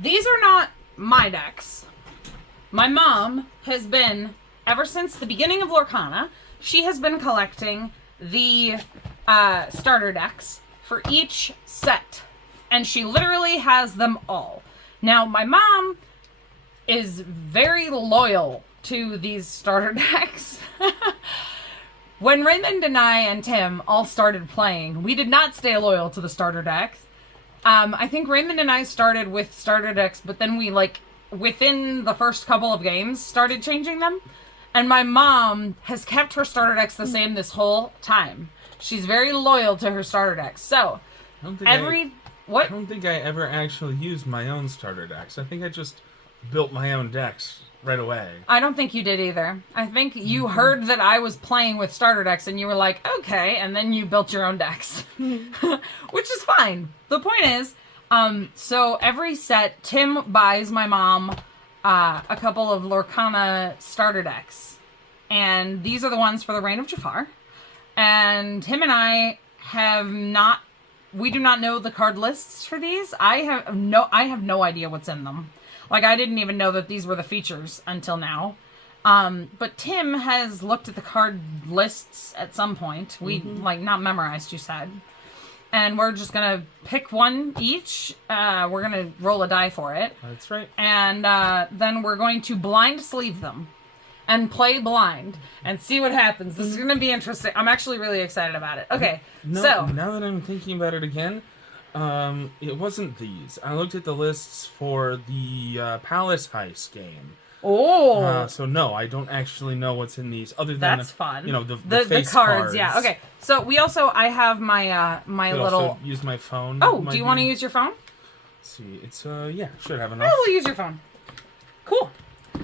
these are not my decks. My mom has been, ever since the beginning of Lorcana, she has been collecting the starter decks for each set. And she literally has them all. Now, my mom is very loyal to these starter decks. When Raymond and I and Tim all started playing, we did not stay loyal to the starter decks. I think Raymond and I started with starter decks, but then we, like, within the first couple of games, started changing them. And my mom has kept her starter decks the same this whole time. She's very loyal to her starter decks. So, I don't think I ever actually used my own starter decks. I think I just built my own decks right away. I don't think you did either. I think you heard that I was playing with starter decks and you were like, okay, and then you built your own decks. Which is fine. The point is, so every set, Tim buys my mom a couple of Lorcana starter decks. And these are the ones for the Reign of Jafar. And him and I we do not know the card lists for these. I have no idea what's in them. Like, I didn't even know that these were the features until now. But Tim has looked at the card lists at some point. We, not memorized, you said. And we're just going to pick one each. We're going to roll a die for it. That's right. And then we're going to blind sleeve them. And play blind. And see what happens. This is going to be interesting. I'm actually really excited about it. Okay, so. Now that I'm thinking about it again, it wasn't these. I looked at the lists for the Palace Heist game. Oh. So no, I don't actually know what's in these other than that's fun. You know, the face cards. Yeah. Okay. So I have my my little. Also use my phone. Oh, do you want to use your phone? Let's see, it's yeah, should have enough. Oh, we'll use your phone. Cool.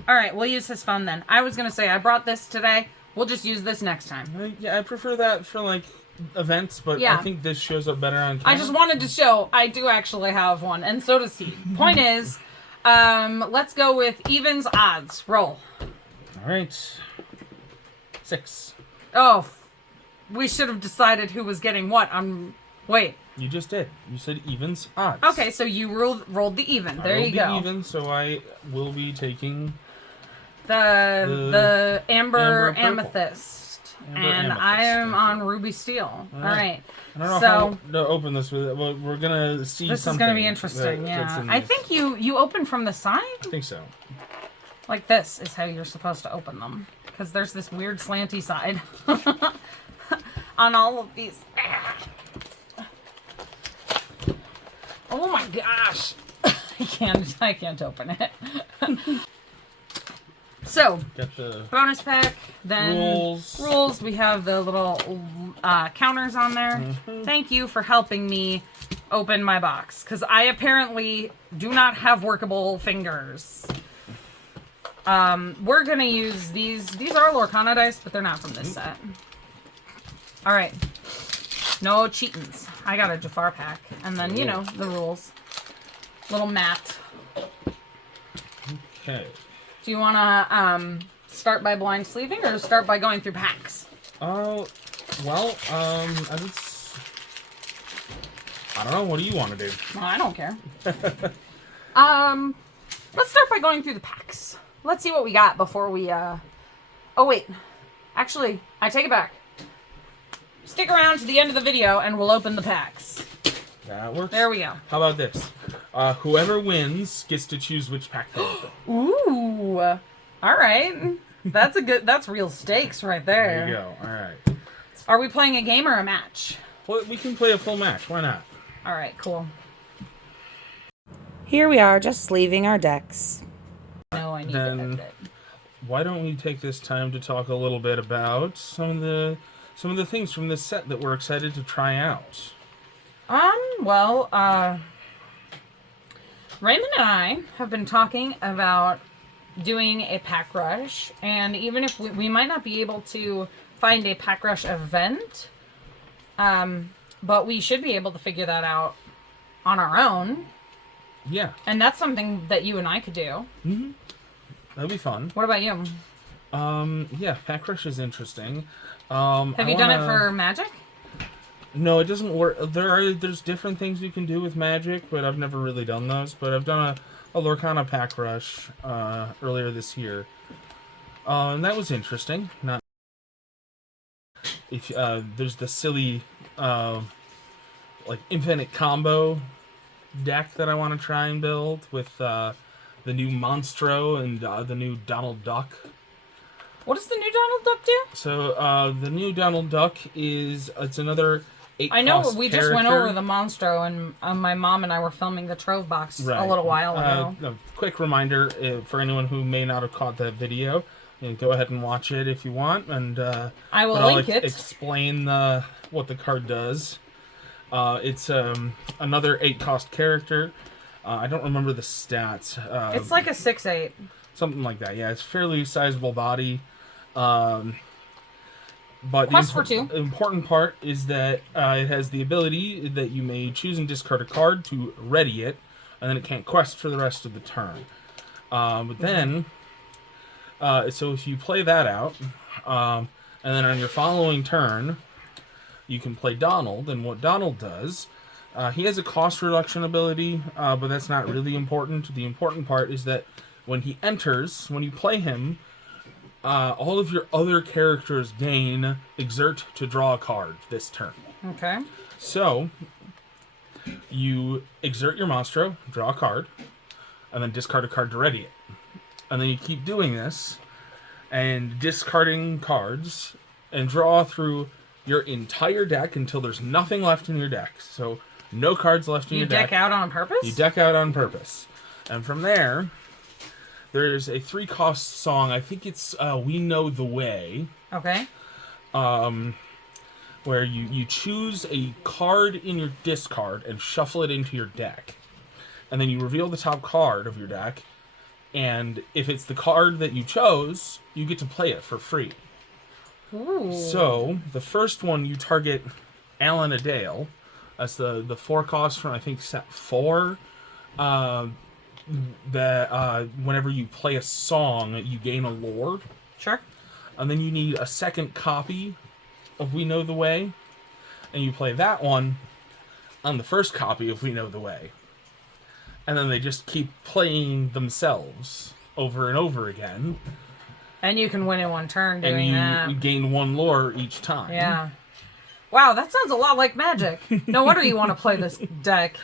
All right, we'll use his phone then. I was gonna say I brought this today. We'll just use this next time. Yeah, I prefer that for like events, but I think this shows up better on camera. I just wanted to show I do actually have one, and so does he. Point is, let's go with evens odds. Roll. All right. 6. Oh, we should have decided who was getting what. Wait. You just did. You said evens odds. Okay, so you rolled the even. There you go. I rolled the even, so I will be taking the amber amethyst. And I am on ruby steel. All right. I don't know how to open this with it. Well, we're going to see this something. This is going to be interesting, yeah. I think you open from the side? I think so. Like this is how you're supposed to open them. Because there's this weird slanty side on all of these. Oh my gosh. I can't open it. So, got the bonus pack, then rules. We have the little counters on there. Thank you for helping me open my box, because I apparently do not have workable fingers. We're going to use these. These are Lorcana dice, but they're not from this set. All right. No cheatins. I got a Jafar pack. And then, you know, the rules. Little mat. Okay. Do you want to start by blind sleeving or start by going through packs? Well, I don't know. What do you want to do? Well, I don't care. Let's start by going through the packs. Let's see what we got before we, Oh, wait. Actually, I take it back. Stick around to the end of the video and we'll open the packs. That works. There we go. How about this? Whoever wins gets to choose which pack to open. Ooh. All right. That's real stakes right there. There you go. All right. Are we playing a game or a match? Well, we can play a full match. Why not? All right, cool. Here we are, just sleeving our decks. No, I need to edit it. Why don't we take this time to talk a little bit about some of the things from this set that we're excited to try out? Well, Raymond and I have been talking about doing a pack rush, and even if we might not be able to find a pack rush event, but we should be able to figure that out on our own. Yeah. And that's something that you and I could do. Mm-hmm. That'd be fun. What about you? Yeah, pack rush is interesting. Have you done it for Magic? No, it doesn't work. There's different things you can do with Magic, but I've never really done those. But I've done a Lorcana pack rush earlier this year, and that was interesting. Not if there's the silly like infinite combo deck that I want to try and build with the new Monstro and the new Donald Duck. What does the new Donald Duck do? So the new Donald Duck it's another 8 I know we character. just went over the Monstro, and my mom and I were filming the Trove box a little while ago. A quick reminder for anyone who may not have caught that video, go ahead and watch it if you want, and I will link it. Explain what the card does. It's another 8-cost character. I don't remember the stats. It's like a 6/8. Something like that. Yeah, it's fairly sizable body. But the important part is that it has the ability that you may choose and discard a card to ready it, and then it can't quest for the rest of the turn. But then, so if you play that out, and then on your following turn, you can play Donald, and what Donald does, he has a cost reduction ability, but that's not really important. The important part is that when he enters, when you play him, all of your other characters gain Exert to draw a card this turn. Okay. So, you exert your Monstro, draw a card, and then discard a card to ready it. And then you keep doing this, and discarding cards, and draw through your entire deck until there's nothing left in your deck. So, no cards left in your deck. You deck out on purpose? You deck out on purpose. And from there, there's a 3-cost song. I think it's We Know the Way. Okay. Where you choose a card in your discard and shuffle it into your deck. And then you reveal the top card of your deck. And if it's the card that you chose, you get to play it for free. Ooh. So, the first one, you target Alan Adale. That's the 4-cost from, I think, set 4. That whenever you play a song, you gain a lore. Sure. And then you need a second copy of We Know the Way. And you play that one on the first copy of We Know the Way. And then they just keep playing themselves over and over again. And you can win in one turn doing that. And you gain 1 lore each time. Yeah. Wow, that sounds a lot like Magic. No wonder you want to play this deck.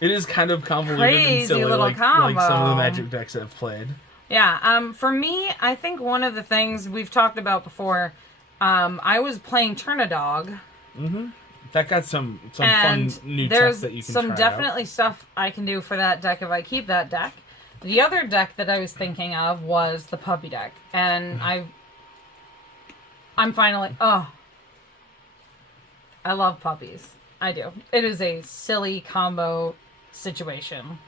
It is kind of convoluted Crazy and silly, little like some of the Magic decks I've played. Yeah, for me, I think one of the things we've talked about before, I was playing Turn-a-Dog. Mm-hmm. That got some fun new tech that you can try some definitely stuff I can do for that deck if I keep that deck. The other deck that I was thinking of was the puppy deck. And I'm finally... Oh. I love puppies. I do. It is a silly combo situation.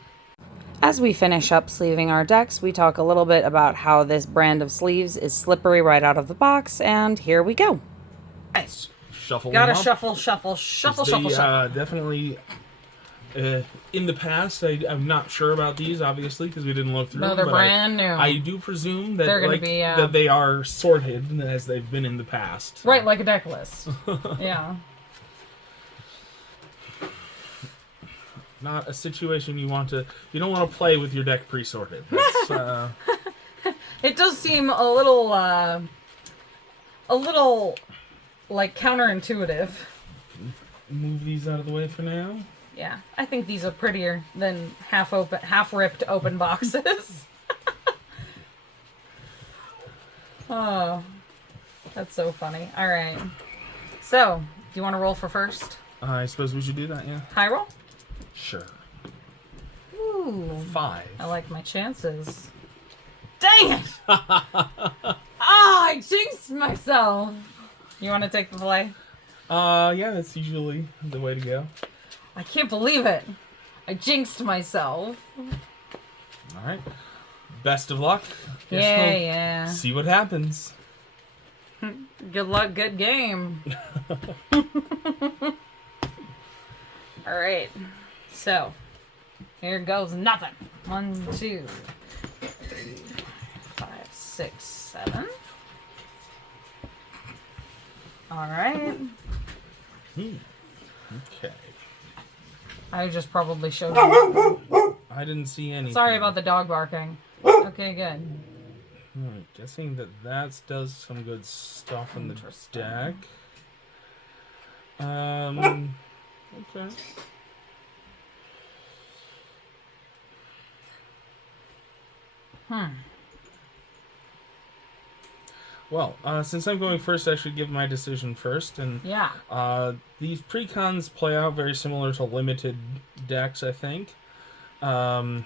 As we finish up sleeving our decks, we talk a little bit about how this brand of sleeves is slippery right out of the box, and here we go. Nice. Shuffle. Gotta them up. shuffle. Definitely. In the past, I'm not sure about these, obviously, because we didn't look through them. No, they're brand new. I do presume that They're gonna be, that they are sorted as they've been in the past. Right, like a deck list. Yeah. Not a situation you don't want to play with your deck pre-sorted. That's, It does seem a little like counterintuitive. Move these out of the way for now. Yeah, I think these are prettier than half-ripped open boxes. Oh, that's so funny. All right. So, do you want to roll for first? I suppose we should do that, yeah. High roll? Sure. Ooh. 5. I like my chances. Dang it! I jinxed myself. You want to take the play? Yeah, that's usually the way to go. I can't believe it. I jinxed myself. All right. Best of luck. Yeah. See what happens. Good luck, good game. All right. So, here goes nothing. 1, 2, 3, 5, 6, 7. All right. Okay. I just probably showed you. I didn't see anything. Sorry about the dog barking. Okay, good. Guessing that does some good stuff in the deck. Okay. Well, since I'm going first, I should give my decision first. And yeah, these precons play out very similar to limited decks, I think. And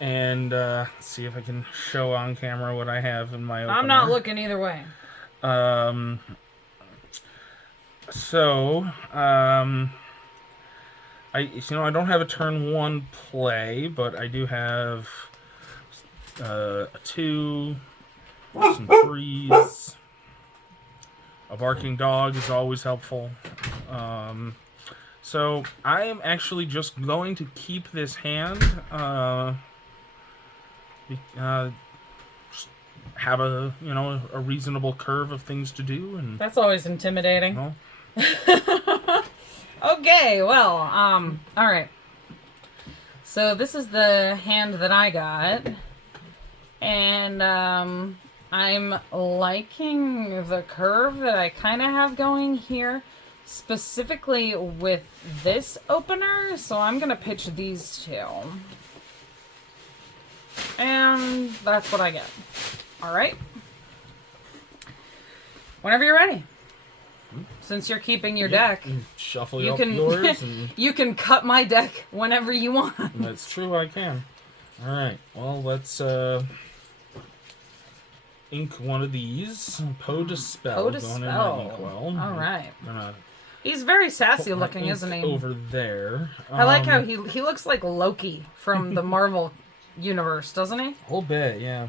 let's see if I can show on camera what I have in my opener. I'm not looking either way. I don't have a turn 1 play, but I do have a 2, some 3s. A barking dog is always helpful. So I am actually just going to keep this hand. Just have a reasonable curve of things to do, and that's always intimidating. Okay, well, all right. So this is the hand that I got, and I'm liking the curve that I kind of have going here, specifically with this opener. So I'm gonna pitch these two, and that's what I get. All right. Whenever you're ready. Since you're keeping your deck, shuffle yours. And you can cut my deck whenever you want. That's true, I can. All right. Well, let's ink one of these. Poe to spell. Going in my inkwell. All right. He's very sassy looking, isn't he? Over there. I like how he looks like Loki from the Marvel universe, doesn't he? A whole bit, yeah.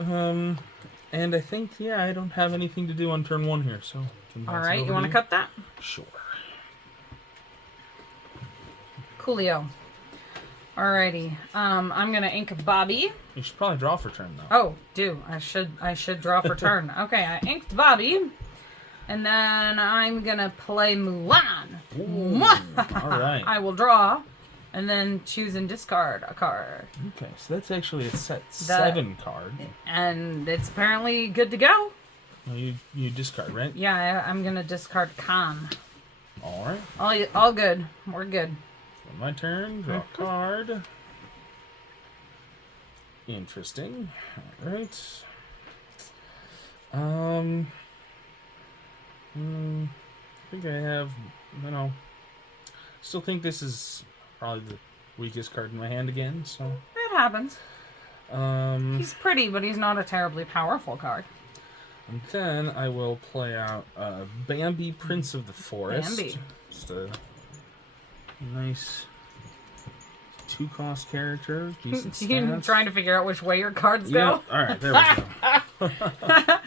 And I think, I don't have anything to do on turn 1 here, so. All right, you want to cut that? Sure. Coolio. Alrighty. I'm gonna ink Bobby. You should probably draw for turn though. Oh, I should draw for turn. Okay, I inked Bobby. And then I'm gonna play Mulan. Ooh, all right. I will draw and then choose and discard a card. Okay, so that's actually a set 7 card. And it's apparently good to go. Well, you discard, right? Yeah, I'm gonna discard Khan. All right. All good. We're good. My turn. Draw a card. Interesting. All right. I think I have. Still think this is probably the weakest card in my hand again. So it happens. He's pretty, but he's not a terribly powerful card. And then I will play out Bambi, Prince of the Forest. Bambi. Just a nice 2-cost character. Decent stats. You're trying to figure out which way your cards go? All right, there we go.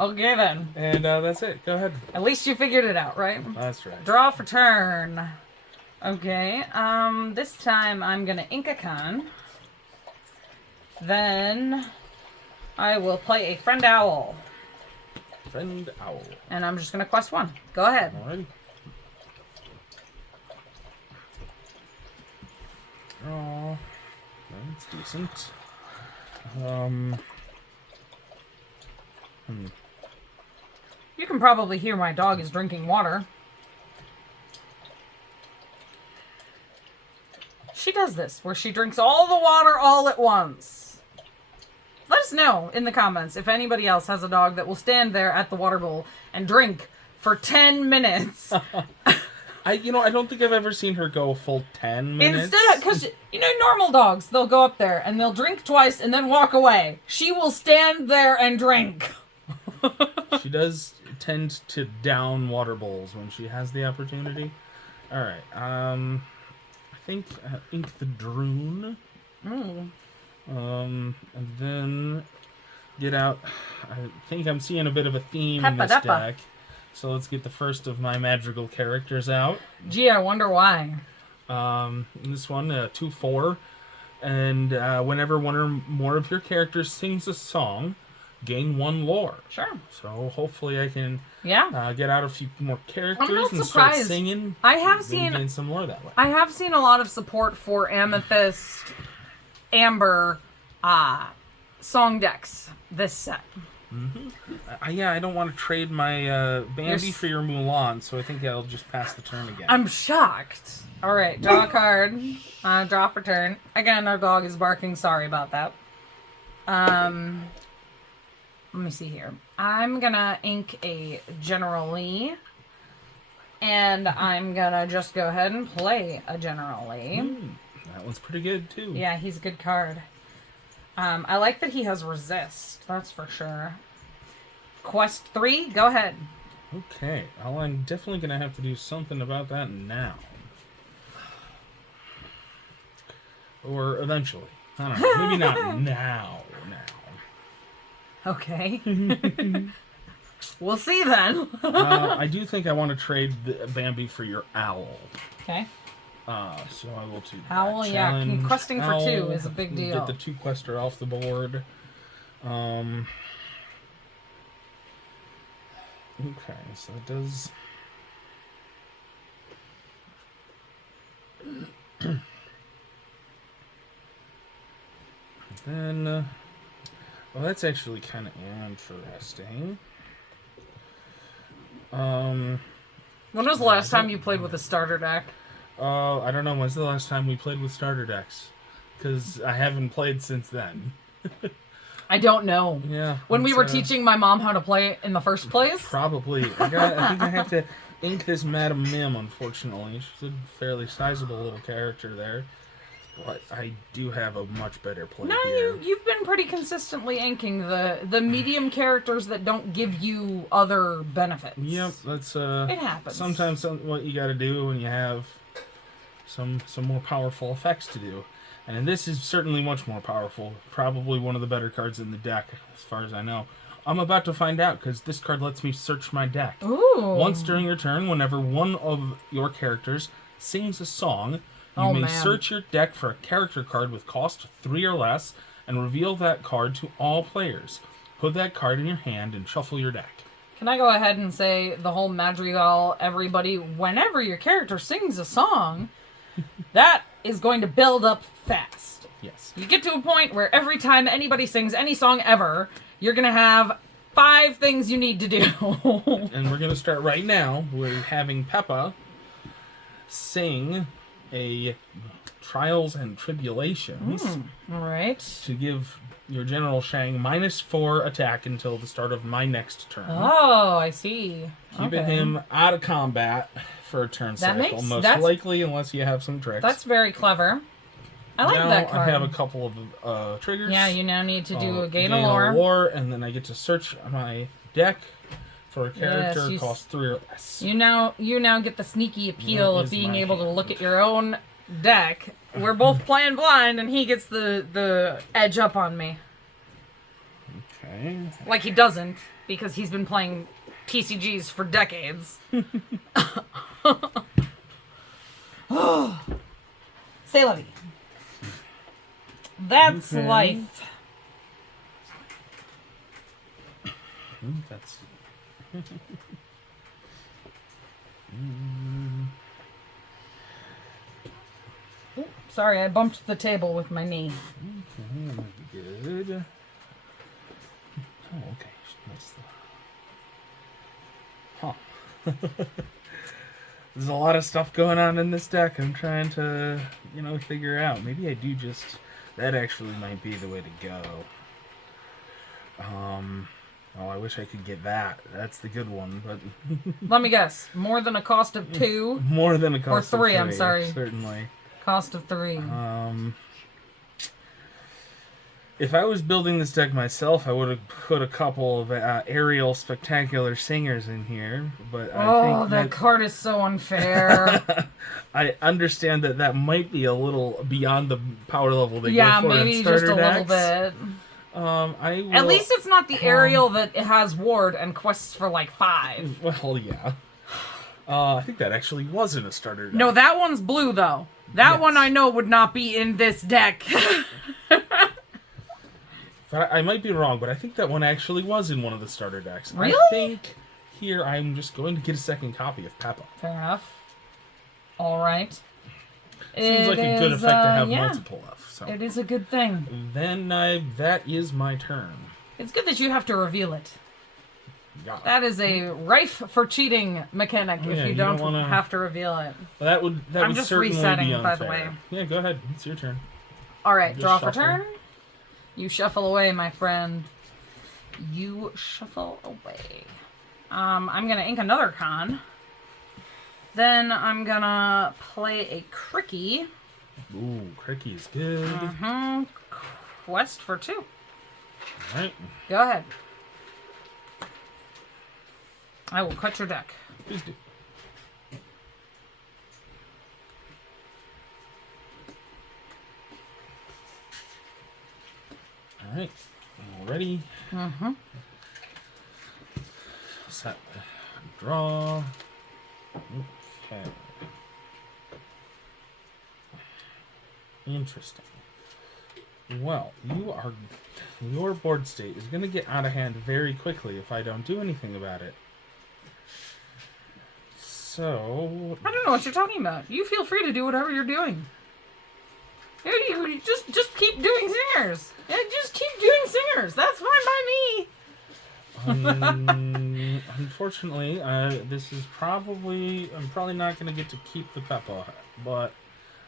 Okay, then. And that's it. Go ahead. At least you figured it out, right? That's right. Draw for turn. Okay, this time I'm going to ink a con. Then I will play a Friend Owl. Friend Owl. And I'm just going to quest 1. Go ahead. Alrighty. Oh, that's decent. You can probably hear my dog is drinking water. She does this, where she drinks all the water all at once. Let us know in the comments if anybody else has a dog that will stand there at the water bowl and drink for 10 minutes. I don't think I've ever seen her go a full 10 minutes. Instead, because, normal dogs, they'll go up there and they'll drink twice and then walk away. She will stand there and drink. She does tend to down water bowls when she has the opportunity. Alright, I think ink the Droon. And then get out. I think I'm seeing a bit of a theme in this deck. So let's get the first of my magical characters out. Gee, I wonder why. This one, 2/4. And whenever one or more of your characters sings a song, gain 1 lore. Sure. So hopefully I can Yeah. get out a few more characters I'm not and surprised. start singing. I have then seen gain some lore that way. I have seen a lot of support for Amethyst, Amber, song decks this set. I don't want to trade my Bambi You're for your Mulan, so I think I'll just pass the turn again. I'm shocked. All right, draw a card. Draw for turn. Again, our dog is barking. Sorry about that. Let me see here. I'm gonna ink a General Lee, and I'm gonna just go ahead and play a General Lee. That one's pretty good too. Yeah, he's a good card. I like that he has resist. That's for sure. Quest 3, go ahead. Okay, well, I'm definitely gonna have to do something about that now, or eventually. I don't know. Maybe not now. Okay. We'll see then. I do think I want to trade the Bambi for your owl. Okay. So I will do that. Owl, yeah. Challenge Questing for owl, 2 is a big deal. Get the 2 quester off the board. Okay, so it does. Then, well, that's actually kind of interesting. When was the last time you played with a starter deck? I don't know. When's the last time we played with starter decks? Because I haven't played since then. I don't know. Yeah. When we were teaching my mom how to play in the first place? Probably. I think I have to ink this Madam Mim, unfortunately. She's a fairly sizable little character there. But I do have a much better play here. You've been pretty consistently inking the medium characters that don't give you other benefits. Yep, that's it happens. Sometimes what you got to do when you have some more powerful effects to do. And this is certainly much more powerful. Probably one of the better cards in the deck, as far as I know. I'm about to find out, because this card lets me search my deck. Ooh. Once during your turn, whenever one of your characters sings a song, you may search your deck for a character card with cost 3 or less, and reveal that card to all players. Put that card in your hand and shuffle your deck. Can I go ahead and say the whole Madrigal, everybody, whenever your character sings a song, that is going to build up fast. Yes. You get to a point where every time anybody sings any song ever, you're going to have 5 things you need to do. And we're going to start right now with having Peppa sing a Trials and Tribulations. All right. To give your General Shang -4 attack until the start of my next turn. Oh, I see. Keeping him out of combat for a turn cycle, most likely, unless you have some tricks. That's very clever. I like that card. I have a couple of triggers. Yeah, you now need to do a gain of lore. And then I get to search my deck for a character cost 3 or less. You now get the sneaky appeal of being able to look at your own deck. We're both playing blind, and he gets the edge up on me. Okay. Like he doesn't, because he's been playing TCGs for decades. Say la vie. That's life. That's... Ooh, sorry, I bumped the table with my knee. Good. Oh, okay. That's the... Huh. There's a lot of stuff going on in this deck. I'm trying to, figure out. Maybe I do just... That actually might be the way to go. Oh, I wish I could get that. That's the good one, but... Let me guess. More than a cost of 2? More than a cost of 3. Or 3, I'm sorry. Certainly. Cost of 3. If I was building this deck myself, I would have put a couple of aerial spectacular singers in here, but I think that card is so unfair. I understand that might be a little beyond the power level they go for in starter decks. Yeah, maybe just a little bit. At least it's not the aerial that it has ward and quests for like 5. Well, yeah. I think that actually was in a starter deck. No, that one's blue though. That one I know would not be in this deck. But I might be wrong, but I think that one actually was in one of the starter decks. Really? I think here I'm just going to get a second copy of Peppa. Fair enough. All right. Seems like a good effect to have multiple of. So. It is a good thing. Then that is my turn. It's good that you have to reveal it. Yeah. That is a rife for cheating mechanic if you don't have to reveal it. Well, that would just certainly resetting, be unfair. by the way. Yeah, go ahead. It's your turn. All right, draw for shuffle. turn. You shuffle away, my friend. You shuffle away. I'm gonna ink another con. Then I'm gonna play a Cricky. Ooh, Cricky is good. Quest for 2. All right. Go ahead. I will cut your deck. Please do. All right. All ready? Set. Draw. Okay. Interesting. Well, your board state is going to get out of hand very quickly if I don't do anything about it. So... I don't know what you're talking about. You feel free to do whatever you're doing. You just keep doing singers. Yeah, just keep doing singers. That's fine by me. Unfortunately, this is I'm probably not going to get to keep the Peppa, but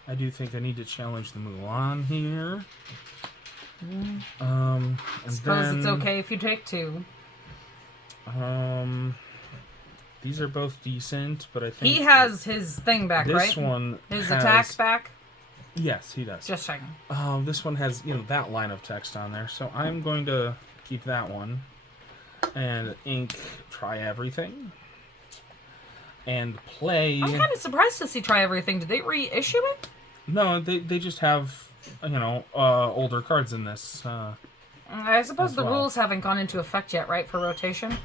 I do think I need to challenge the Mulan here. I suppose it's okay if you take 2. These are both decent, but I think he has his thing back, right? This one his has, attack back. Yes, he does. Just checking. This one has that line of text on there, so I'm going to keep that one and ink Try Everything and play. I'm kind of surprised to see Try Everything. Did they reissue it? No, they just have older cards in this. I suppose the rules haven't gone into effect yet, right, for rotation?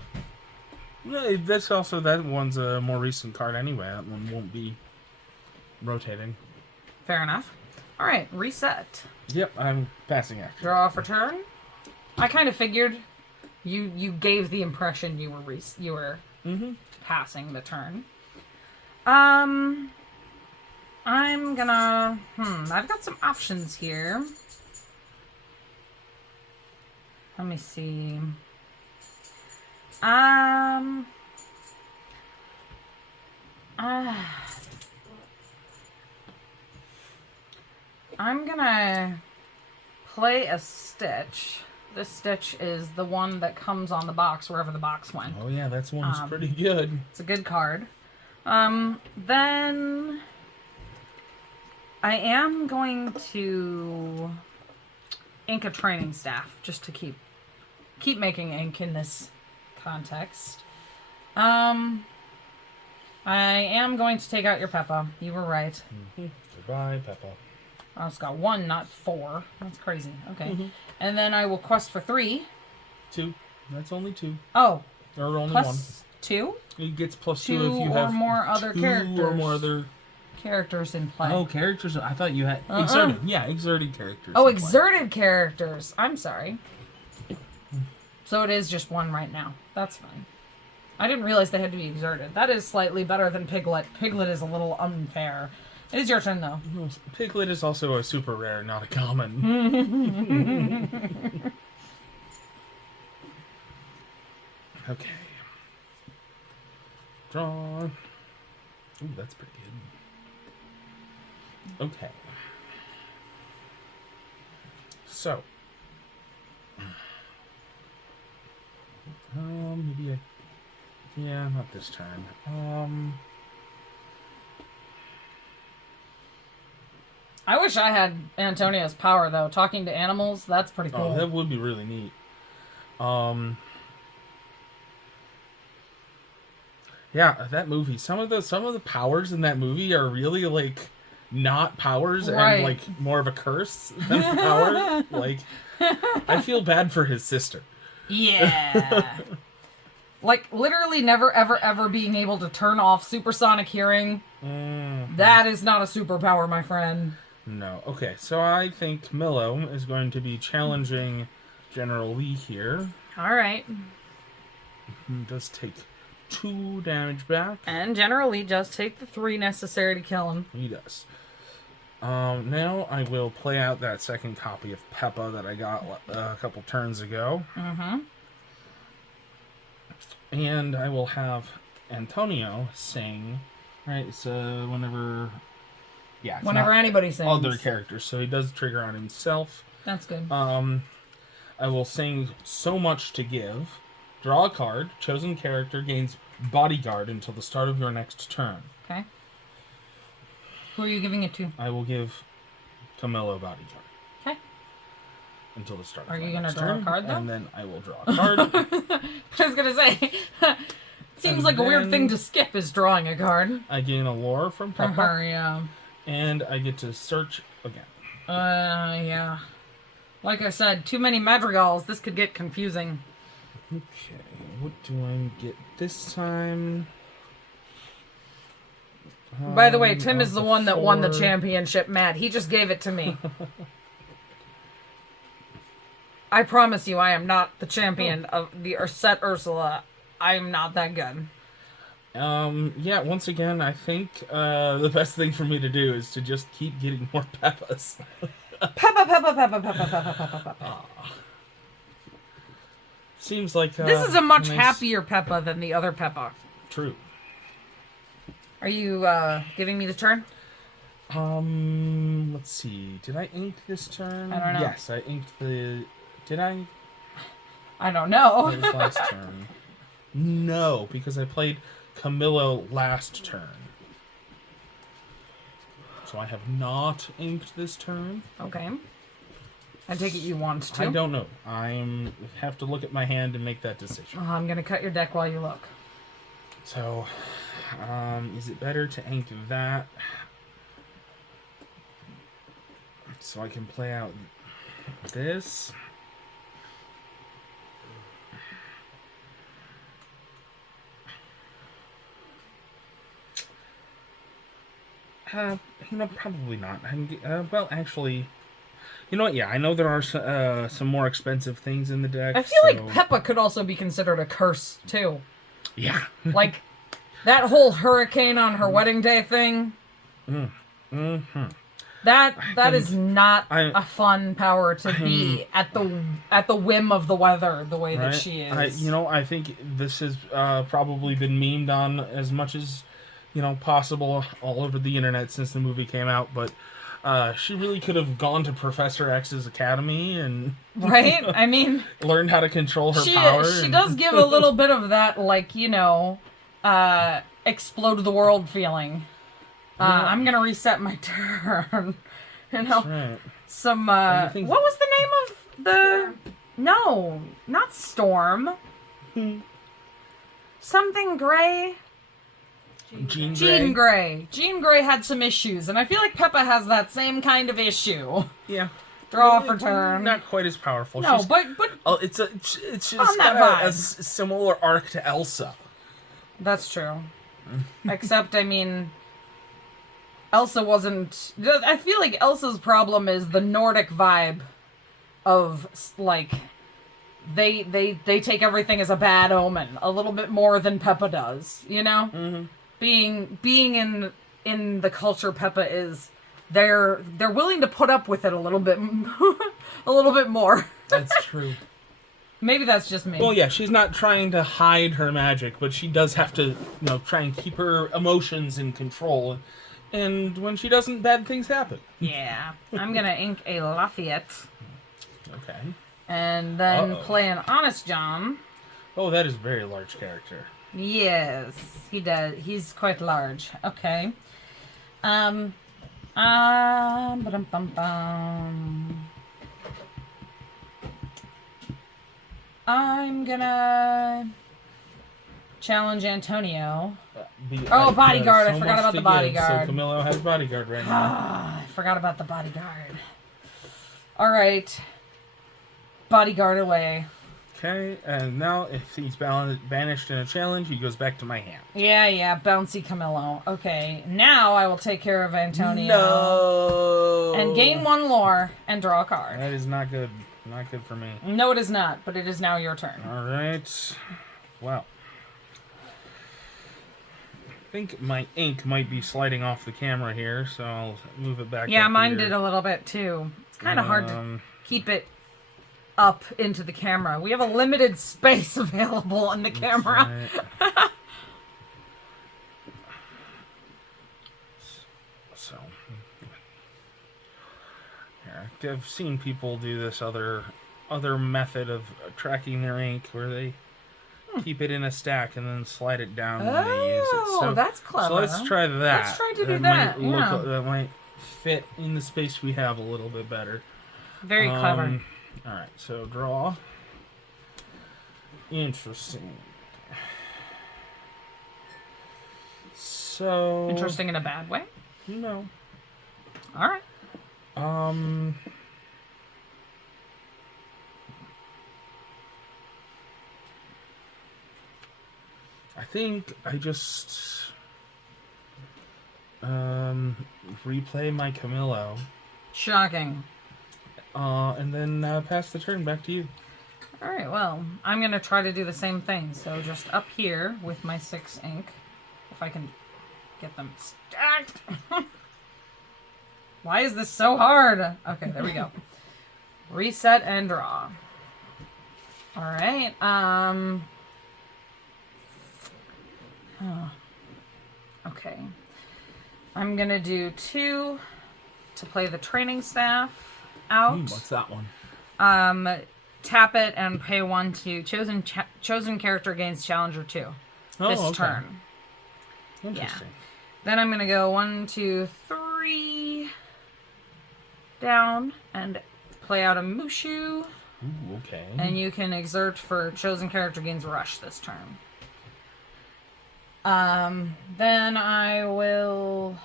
Yeah, that one's a more recent card anyway. That one won't be rotating. Fair enough. All right, reset. Yep, I'm passing after. Draw for turn. I kind of figured you gave the impression you were passing the turn. I'm gonna I've got some options here. Let me see. I'm gonna play a Stitch. This Stitch is the one that comes on the box wherever the box went. Oh yeah, that one's pretty good. It's a good card. Then I am going to ink a training staff just to keep making ink in this context. I am going to take out your Peppa. You were right. Goodbye, Peppa. I just got 1, not 4. That's crazy. Okay. And then I will quest for 3. 2. That's only 2. Oh. Or only plus 1. 2? It gets plus 2 if you or have more other 2 characters. or more other characters in play. Oh, characters. I thought you had exerted. Yeah, exerted characters. Oh, exerted characters. I'm sorry. So it is just 1 right now. That's fine. I didn't realize they had to be exerted. That is slightly better than Piglet. Piglet is a little unfair. It is your turn, though. Piglet is also a super rare, not a common. Okay. Draw. Ooh, that's pretty good. Okay. So. Maybe yeah, not this turn. I wish I had Antonia's power, though. Talking to animals, that's pretty cool. Oh, that would be really neat. Yeah, that movie. Some of the powers in that movie are really like not powers and like more of a curse than a power. Like, I feel bad for his sister. Yeah. Like, literally never, ever, ever being able to turn off supersonic hearing. That is not a superpower, my friend. No. Okay, so I think Millo is going to be challenging General Lee here. All right. He does take 2 damage back. And General Lee does take the 3 necessary to kill him. He does. Now I will play out that second copy of Peppa that I got a couple turns ago. Mm-hmm. And I will have Antonio sing. Right, so whenever... Yeah, it's Whenever not anybody sings. other characters, so he does trigger on himself. That's good. I will sing So Much to Give. Draw a card. Chosen character gains bodyguard until the start of your next turn. Okay. Who are you giving it to? I will give Camillo bodyguard. Okay. Until the start Are of my you going to next draw turn, a card, though? And then I will draw a card. I was going to say, seems And like a weird then- thing to skip is drawing a card. I gain a lore from From Peppa. her, yeah. And I get to search again. Yeah. Like I said, too many madrigals. This could get confusing. Okay, what do I get this time? By the way, Tim is of the one that won the 4. championship, Matt. He just gave it to me. I promise you, I am not the champion of the Set Ursula. I am not that good. Yeah, once again, I think the best thing for me to do is to just keep getting more Peppas. Peppa. Seems like This is a much nice- happier Peppa than the other Peppa. True. Are you giving me the turn? Let's see. Did I ink this turn? I don't know. Yes, I inked the... Did I? I don't know. That was last turn. No, because I played Camillo last turn. So I have not inked this turn. Okay. I take it you want to. I don't know. I have to look at my hand and make that decision. I'm going to cut your deck while you look. So, is it better to ink that so I can play out this? Probably not. Well, actually, you know what? Yeah, I know there are some more expensive things in the deck. I feel like Peppa could also be considered a curse, too. Yeah. Like, that whole hurricane on her wedding day thing. Mm-hmm. That is not a fun power to be at the whim of the weather the way that she is. I think this has probably been memed on as much as possible all over the internet since the movie came out, but she really could have gone to Professor X's academy and right? I mean, learned how to control her power. She does give a little bit of that, like, explode the world feeling. I'm gonna reset my turn. Right. Some what was the name of the? No, not Storm. Something Gray. Jean Grey. Jean Grey had some issues, and I feel like Peppa has that same kind of issue. Yeah. Draw for turn. Not quite as powerful. No, but it's just on that got vibe. a similar arc to Elsa. That's true. Except, I mean, Elsa wasn't... I feel like Elsa's problem is the Nordic vibe of, like, they take everything as a bad omen a little bit more than Peppa does, Mm-hmm. Being in the culture Peppa is, they're willing to put up with it a little bit more. That's true. Maybe that's just me. Well, yeah, she's not trying to hide her magic, but she does have to, try and keep her emotions in control. And when she doesn't, bad things happen. Yeah. I'm gonna ink a Lafayette. Okay. And then play an Honest John. Oh, that is a very large character. Yes, he does. He's quite large. Okay. Ba-dum-bum-bum. I'm gonna challenge Antonio. Bodyguard. I forgot about the bodyguard. So Camillo has bodyguard right now. I forgot about the bodyguard. All right. Bodyguard away. Okay, and now if he's banished in a challenge, he goes back to my hand. Yeah, bouncy Camillo. Okay, now I will take care of Antonio. No! And gain 1 lore and draw a card. That is not good. Not good for me. No, it is not, but it is now your turn. All right. Well. I think my ink might be sliding off the camera here, so I'll move it back. Yeah, up mine here. did a little bit too. It's kind of hard to keep it up into the camera. We have a limited space available on the camera. Right. So, yeah, I've seen people do this other method of tracking their ink where they keep it in a stack and then slide it down when they use it. So that's clever. So let's try that. Let's try to do that. That might fit in the space we have a little bit better. Very clever. All right, so draw. Interesting. So Interesting in a bad way? No. All right. I think I just replay my Camillo. Shocking. And then pass the turn back to you. All right, well, I'm going to try to do the same thing. So just up here with my 6 ink, if I can get them stacked. Why is this so hard? Okay, there we go. Reset and draw. All right. Okay. I'm going to do 2 to play the training staff out. What's that one? Tap it and pay 1 to chosen character gains challenger 2 this turn. Interesting. Yeah. Then I'm gonna go 1, 2, 3 down and play out a Mushu. Ooh, okay. And you can exert for chosen character gains rush this turn. Then I will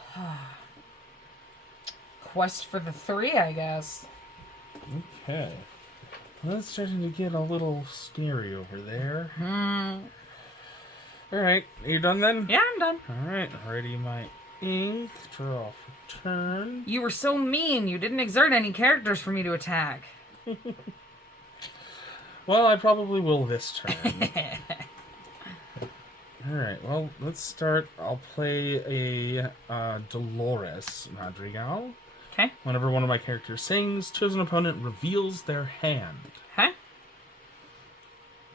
quest for the 3, I guess. Okay. Well, that's starting to get a little scary over there. Alright, you done then? Yeah, I'm done. Alright, ready my ink. Draw for turn. You were so mean. You didn't exert any characters for me to attack. Well, I probably will this turn. Alright, well, let's start. I'll play a Dolores Madrigal. Okay. Whenever one of my characters sings, chosen opponent reveals their hand. Okay.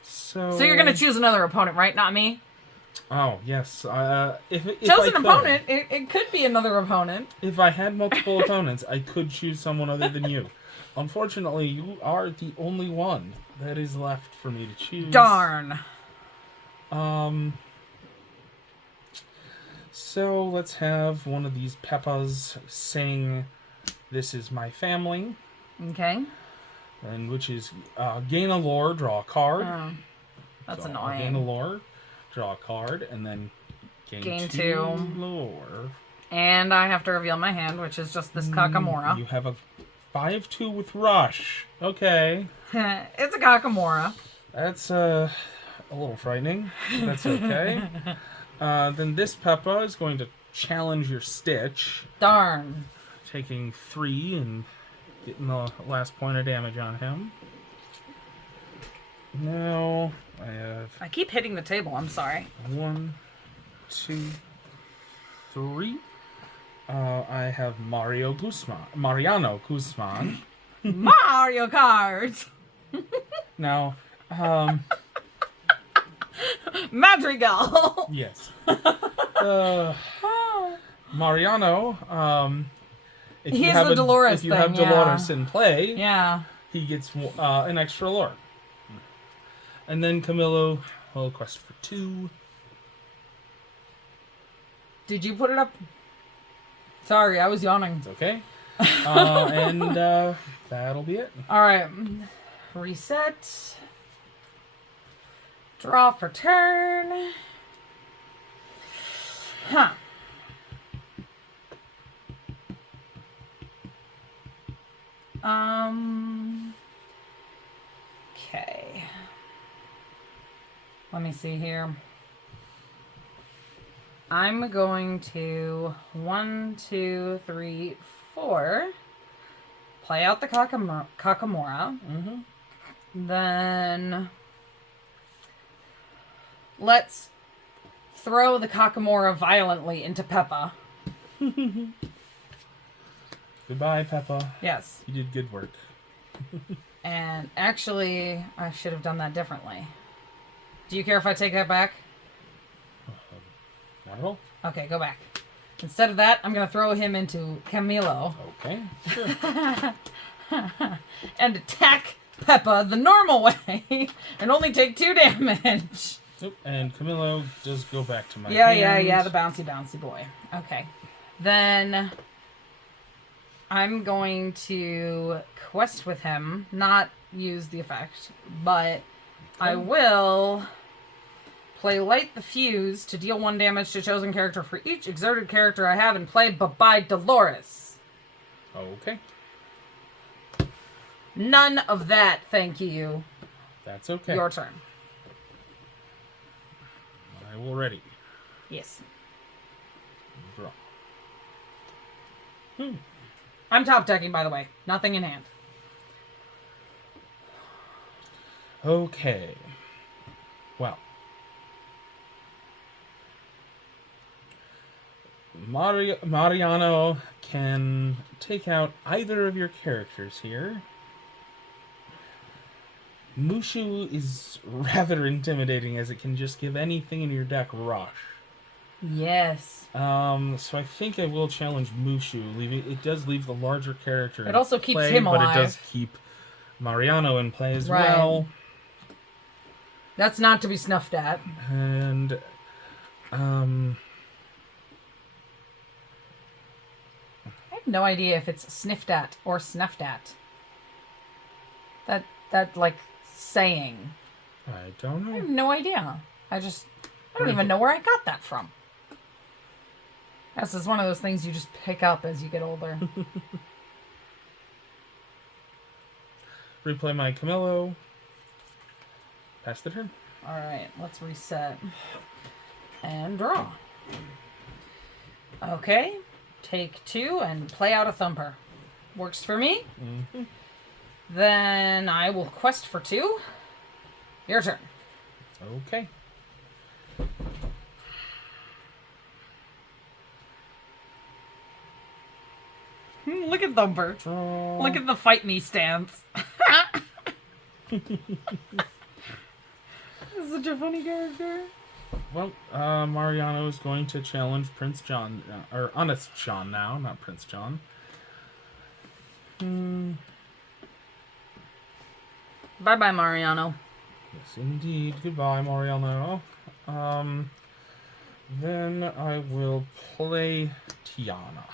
So you're going to choose another opponent, right? Not me? Oh, yes. If chosen opponent? It could be another opponent. If I had multiple opponents, I could choose someone other than you. Unfortunately, you are the only one that is left for me to choose. Darn. So let's have one of these Peppas sing "This Is My Family." Okay. And which is gain a lore, draw a card. That's Gain a annoying. lore, draw a card, and then gain 2 lore. And I have to reveal my hand, which is just this Kakamora. You have a 5/2 with rush. Okay. It's a Kakamora. That's a little frightening. That's okay. Then this Peppa is going to challenge your Stitch. Darn. Taking 3 and getting the last point of damage on him. Now I keep hitting the table. I'm sorry. 1, 2, 3. I have Mariano Guzman. Mario Kart. Now, Madrigal. yes. Mariano, if He you has have the Dolores if you have thing, Dolores in play, Yeah. he gets an extra lore. And then Camillo will quest for 2. Did you put it up? Sorry, I was yawning. It's okay. And that'll be it. All right. Reset. Draw for turn. Huh. Okay. Let me see here. I'm going to 1, 2, 3, 4 play out the Kakamora. Then let's throw the Kakamora violently into Peppa. Goodbye, Peppa. Yes. You did good work. And actually, I should have done that differently. Do you care if I take that back? Not at all. Okay, go back. Instead of that, I'm going to throw him into Camilo. Okay, sure. And attack Peppa the normal way. And only take 2 damage. Oop, and Camilo does go back to my hand. Yeah, the bouncy boy. Okay. Then I'm going to quest with him, not use the effect, but I will play Light the Fuse to deal 1 damage to chosen character for each exerted character I have in play, but by Dolores. Okay. None of that, thank you. That's okay. Your turn. I will ready. Yes. Draw. I'm top decking, by the way. Nothing in hand. Okay. Well. Mariano can take out either of your characters here. Mushu is rather intimidating as it can just give anything in your deck rush. Yes. So I think I will challenge Mushu. It does leave the larger character. It also keeps play, him alive. But it does keep Mariano in play as Right. well. That's not to be snuffed at. And I have no idea if it's sniffed at or snuffed at. That like saying. I don't I have know. no idea. I don't even know where I got that from. This is one of those things you just pick up as you get older. Replay my Camilo. Pass the turn. Alright, let's reset. And draw. Okay. Take 2 and play out a Thumper. Works for me. Mm-hmm. Then I will quest for 2. Your turn. Okay. Look at Thumper. Draw. Look at the fight me stance. This is such a funny character. Well, Mariano is going to challenge Prince John, or Honest John now, not Prince John. Bye-bye, Mariano. Yes, indeed. Goodbye, Mariano. Then I will play Tiana.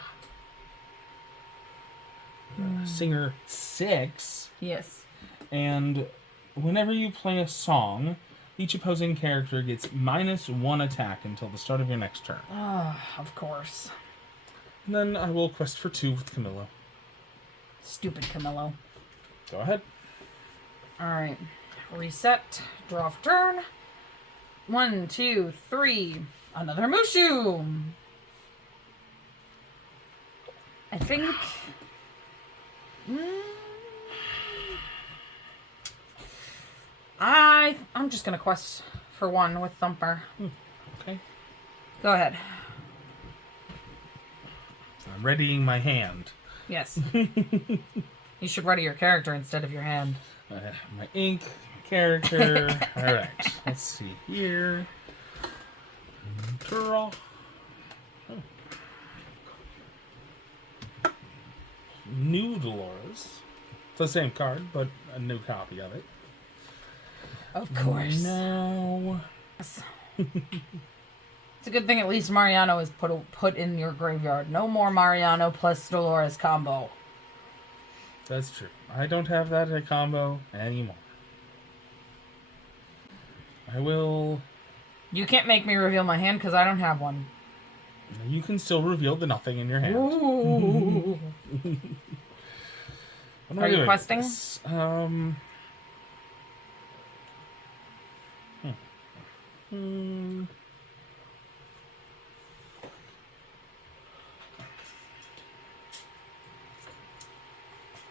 Singer 6. Yes. And whenever you play a song, each opposing character gets -1 attack until the start of your next turn. Of course. And then I will quest for 2 with Camilo. Stupid Camilo. Go ahead. Alright. Reset. Draw for turn. 1, 2, 3. Another Mushu. I think... I'm just gonna quest for 1 with Thumper. Okay. Go ahead. I'm readying my hand. Yes. You should ready your character instead of your hand. My ink, character. Alright. Let's see here. Draw. Oh. New Dolores. It's the same card, but a new copy of it. Of course. No. It's a good thing at least Mariano is put in your graveyard. No more Mariano plus Dolores combo. That's true. I don't have that a combo anymore. I will... You can't make me reveal my hand because I don't have one. You can still reveal the nothing in your hand. Ooh. What am Are I you doing with questing? this?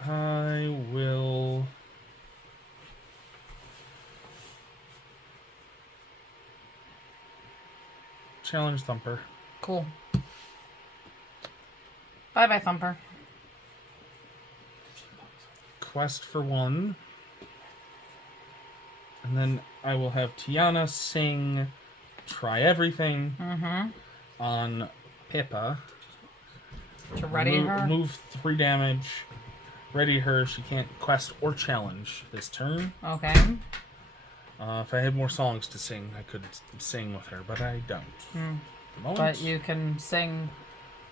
I will... challenge Thumper. Cool. Bye-bye, Thumper. Quest for 1. And then I will have Tiana sing Try Everything on Pippa. To ready her? Move 3 damage. Ready her. She can't quest or challenge this turn. Okay. If I had more songs to sing, I could sing with her, but I don't. At the moment, But you can sing,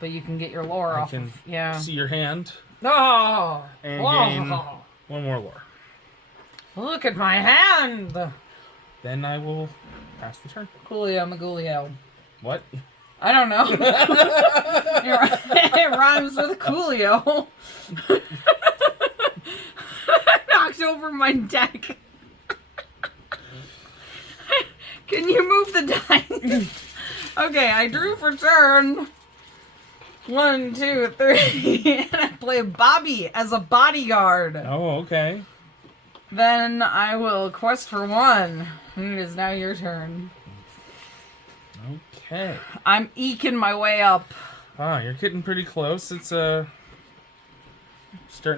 but you can get your lore off of... Yeah. see your hand Oh! and Whoa. gain 1 more lore. Look at my hand! Then I will pass the turn. Coolio Magulio. What? I don't know. It rhymes with Coolio. Knocked over my deck. Can you move the dice? Okay, I drew for turn. 1, 2, 3. And I play Bobby as a bodyguard. Oh, okay. Then I will quest for 1. It is now your turn. Okay. I'm eking my way up. Ah, you're getting pretty close. It's starting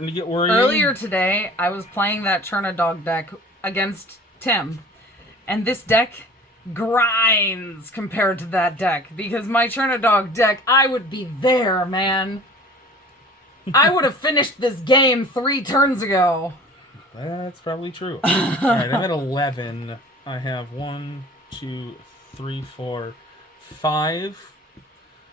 to get worrying. Earlier today, I was playing that Chernadog deck against Tim. And this deck grinds compared to that deck. Because my Chernadog deck, I would be there, man. I would have finished this game 3 turns ago. That's probably true. Alright, I'm at 11. I have 1, 2, 3, 4, 5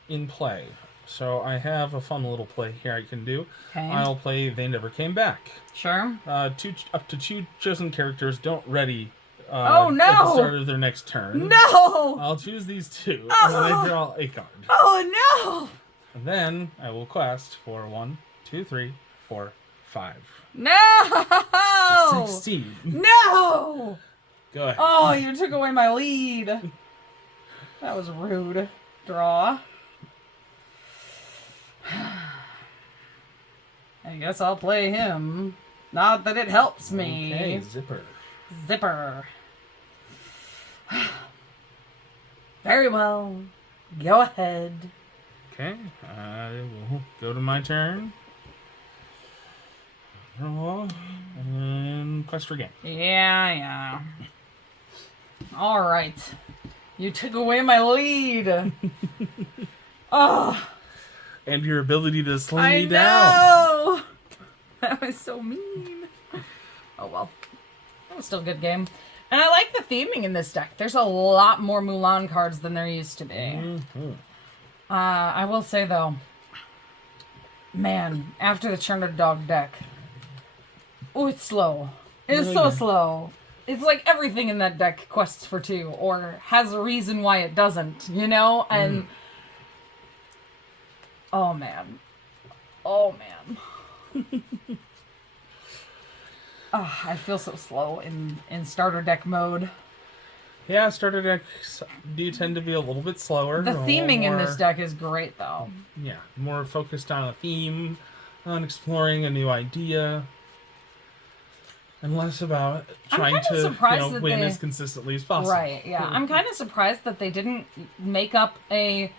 in play. So I have a fun little play here I can do. Okay. I'll play They Never Came Back. Sure. Up to 2 chosen characters don't ready Oh, no! at the start of their next turn. No! I'll choose these 2, Oh! and then I draw a card. Oh, And then I will quest for 1, 2, 3, 4, 5. no! 16. No! Go ahead. Oh, you took away my lead. That was rude. Draw. I guess I'll play him. Not that it helps me. Okay, Zipper. Zipper. Very well. Go ahead. Okay, I will go to my turn. Draw. And quest for game. Yeah. All right. You took away my lead. Oh, And your ability to slow I me down. know. That was so mean. Oh well. That was still a good game. And I like the theming in this deck. There's a lot more Mulan cards than there used to be. Mm-hmm. I will say though, man, after the Chernadog deck, oh, it's slow. It's so slow. It's like everything in that deck quests for 2 or has a reason why it doesn't, you know? And oh man. I feel so slow in starter deck mode. Yeah, starter decks do tend to be a little bit slower. The a little theming in more- this deck is great though. Yeah, more focused on a theme, on exploring a new idea, and less about trying kinda to surprised that win they- as consistently as possible. Right, yeah. I'm kind of surprised that they didn't make up a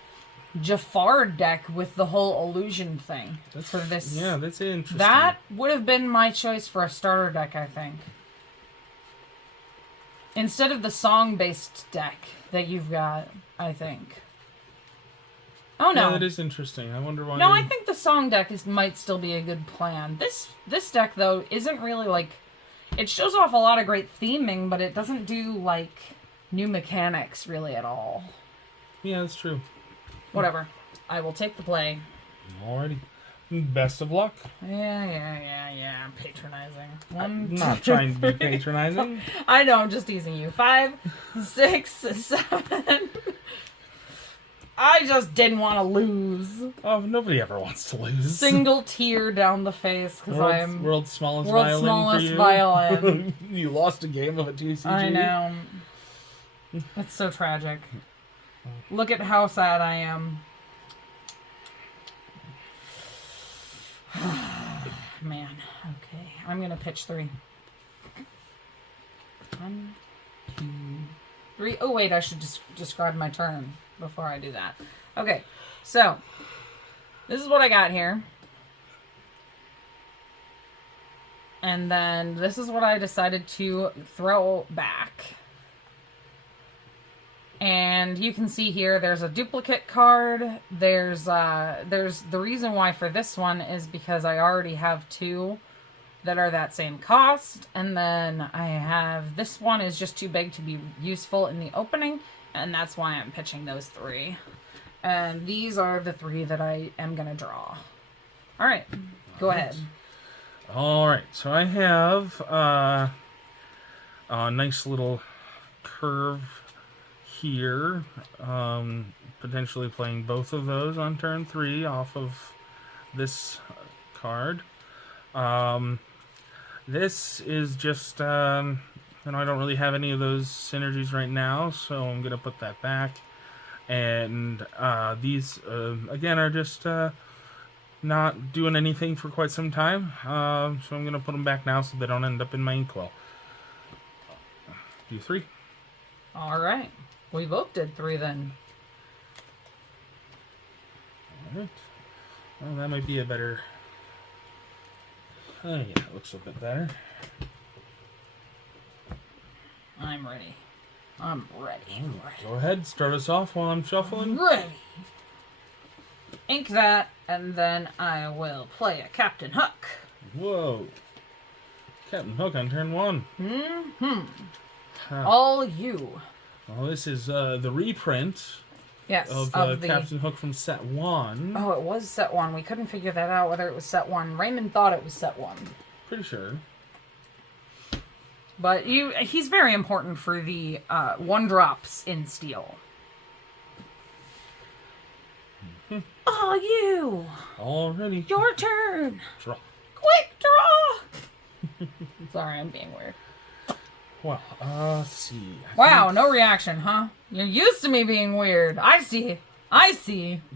Jafar deck with the whole illusion thing for this. Yeah, that's interesting. That would have been my choice for a starter deck, I think. Instead of the song-based deck that you've got, I think. Oh no. Yeah, that is interesting. I wonder why. No, I think the song deck might still be a good plan. This deck though isn't really like, it shows off a lot of great theming, but it doesn't do like new mechanics really at all. Yeah, that's true. Whatever. I will take the play. Alrighty. Best of luck. Yeah. I'm patronizing. I'm not trying to be patronizing. I know, I'm just teasing you. 5, 6, 7. I just didn't want to lose. Oh, nobody ever wants to lose. Single tear down the face because I'm world's smallest world's violin smallest for you. violin. You lost a game of a 2CG. I know. It's so tragic. Look at how sad I am. Man. man. Okay, I'm gonna pitch 3. 1, 2, 3. Oh wait, I should just describe my turn before I do that. Okay, so this is what I got here. And then this is what I decided to throw back. And you can see here there's a duplicate card. There's the reason why for this one is because I already have 2 that are that same cost. And then I have this one is just too big to be useful in the opening. And that's why I'm pitching those 3. And these are the 3 that I am going to draw. All right, go ahead. All right, so I have a nice little curve here, potentially playing both of those on turn 3 off of this card. This is just, I don't really have any of those synergies right now, so I'm going to put that back. And these, again, are just not doing anything for quite some time, so I'm going to put them back now so they don't end up in my inkwell. Do 3. All right. We both did 3 then. All right. Well, that might be a better... Oh, yeah, it looks a bit better. I'm ready. I'm ready. Go ahead, start us off while I'm shuffling. Ready. Ink that, and then I will play a Captain Hook. Whoa. Captain Hook on turn 1. All you. Well, this is the reprint Yes, of the Captain Hook from set 1. Oh, it was set 1. We couldn't figure that out whether it was set 1. Raymond thought it was set 1. Pretty sure. But he's very important for the 1-drops in Steel. Oh, you! Already. Your turn! Draw. Quick draw! Sorry, I'm being weird. Well, let's see. Wow, no reaction, huh? You're used to me being weird. I see.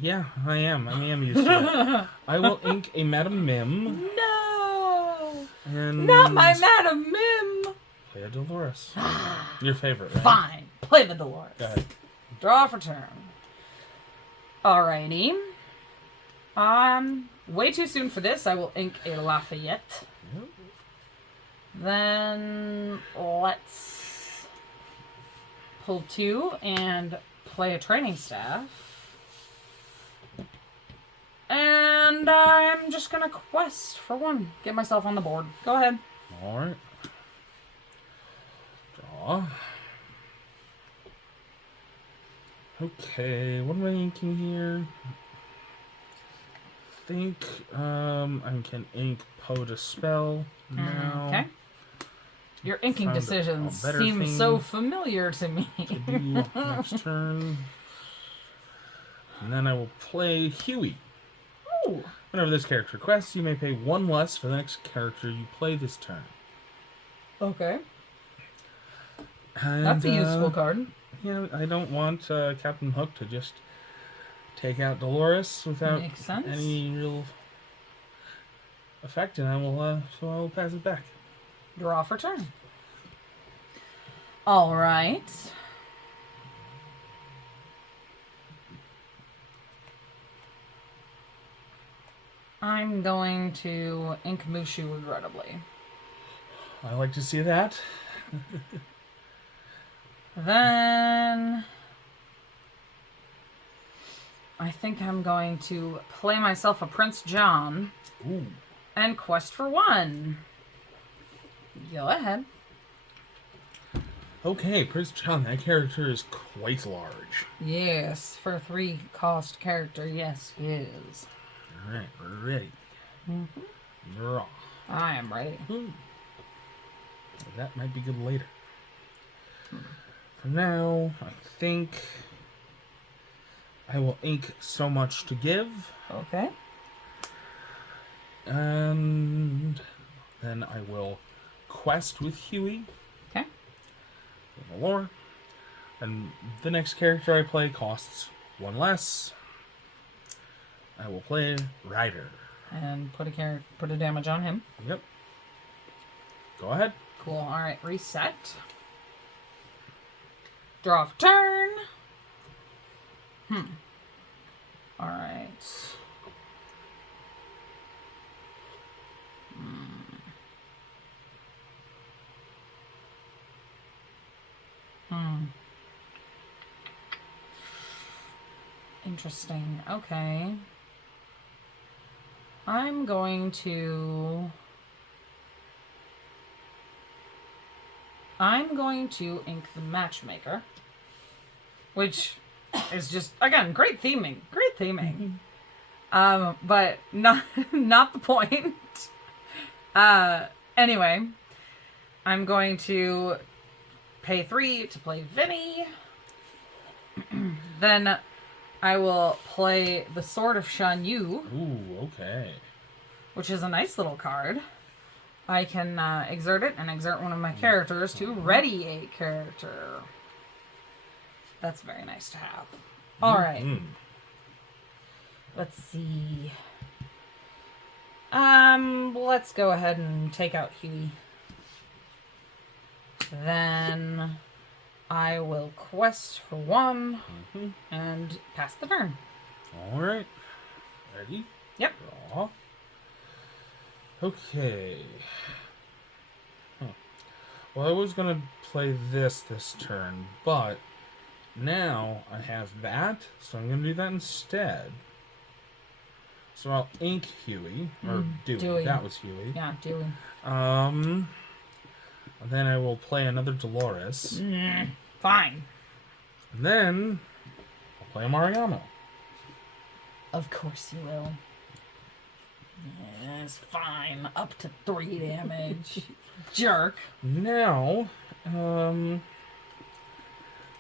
Yeah, I am. I am used to it. I will ink a Madam Mim. No! And Not my Madam Mim! play a Dolores. Your favorite, right? Fine. Play the Dolores. Go ahead. Draw for turn. Alrighty. Way too soon for this. I will ink a Lafayette. Yep. Then let's pull 2 and play a training staff. And I'm just gonna quest for 1. Get myself on the board. Go ahead. Alright. Draw. Okay, what am I inking here? I think I can ink Poet a Spell now. Okay. Your inking Found a decisions better seem thing so familiar to me. to do next turn. And then I will play Huey. Ooh. Whenever this character quests, you may pay 1 less for the next character you play this turn. Okay. And, That's a useful card. Yeah, I don't want Captain Hook to just take out Dolores without Makes sense. any real effect, and I will pass it back. Draw for turn. All right. I'm going to ink Mushu regrettably. I like to see that. Then I think I'm going to play myself a Prince John. Ooh. And quest for 1. Go ahead. Okay, Prince John, that character is quite large. Yes, for a 3-cost character, yes, it is. Alright, we're ready. Draw. I am ready. That might be good later. For now, I think I will ink So Much to Give. Okay. And then I will quest with Huey. Okay. In the lore. And the next character I play costs 1 less. I will play Ryder. And put a damage on him. Yep. Go ahead. Cool. All right. Reset. Draw for turn. All right. Interesting. Okay. I'm going to ink the matchmaker, which is just, again, great theming. But not the point. Anyway, I'm going to pay 3 to play Vinny. Then I will play the Sword of Shan Yu. Ooh, okay. Which is a nice little card. I can exert it and exert one of my characters to ready a character. That's very nice to have. All right. Let's see. Let's go ahead and take out Huey. Then I will quest for 1 and pass the turn. All right. Ready? Yep. Draw. Okay. Well, I was going to play this turn, but now I have that, so I'm going to do that instead. So I'll ink Huey, or Dewey. That was Huey. Yeah, Dewey. Then I will play another Dolores. Fine. And then I'll play a Mariano. Of course you will. Yes, fine. Up to 3 damage. Jerk. Now,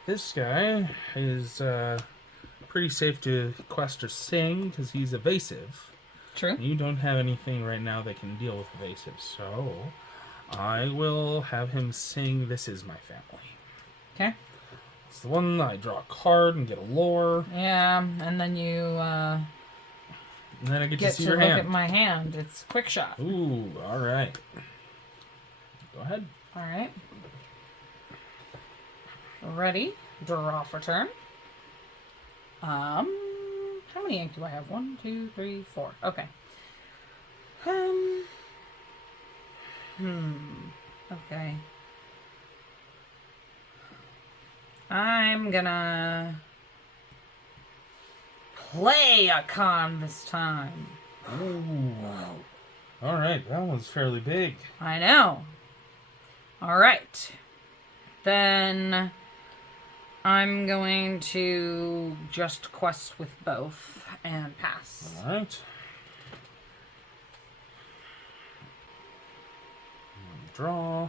this guy is pretty safe to quest or sing because he's evasive. True. You don't have anything right now that can deal with evasive, so I will have him sing This Is My Family. Okay. It's the one I draw a card and get a lore. Yeah, and then you and then I get to see to your look hand. at my hand. It's quick shot. Ooh, all right. Go ahead. All right. Ready. Draw for turn. How many ink do I have? 1, 2, 3, 4. Okay. Okay. I'm gonna play a con this time. Ooh. All right, that one's fairly big. I know. All right. Then I'm going to just quest with both and pass. All right. Draw.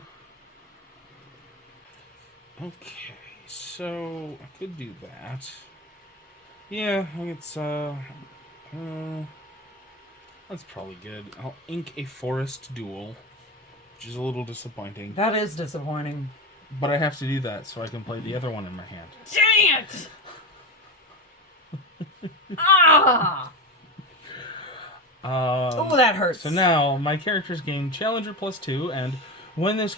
Okay, so I could do that. Yeah, it's that's probably good. I'll ink a forest duel, which is a little disappointing. That is disappointing. But I have to do that so I can play the other one in my hand. Dang it! Ah! Oh, that hurts. So now my characters gain Challenger +2, and when this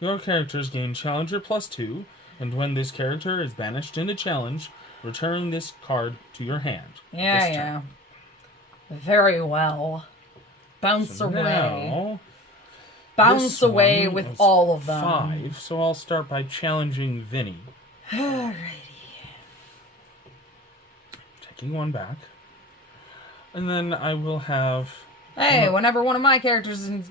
your characters gain Challenger +2, and when this character is banished into challenge, return this card to your hand. Yeah. Very well. Bounce away. Now, Bounce away with all of them. 5, so I'll start by challenging Vinny. Alrighty. Taking 1 back. And then I will have... Hey, whenever one of my characters is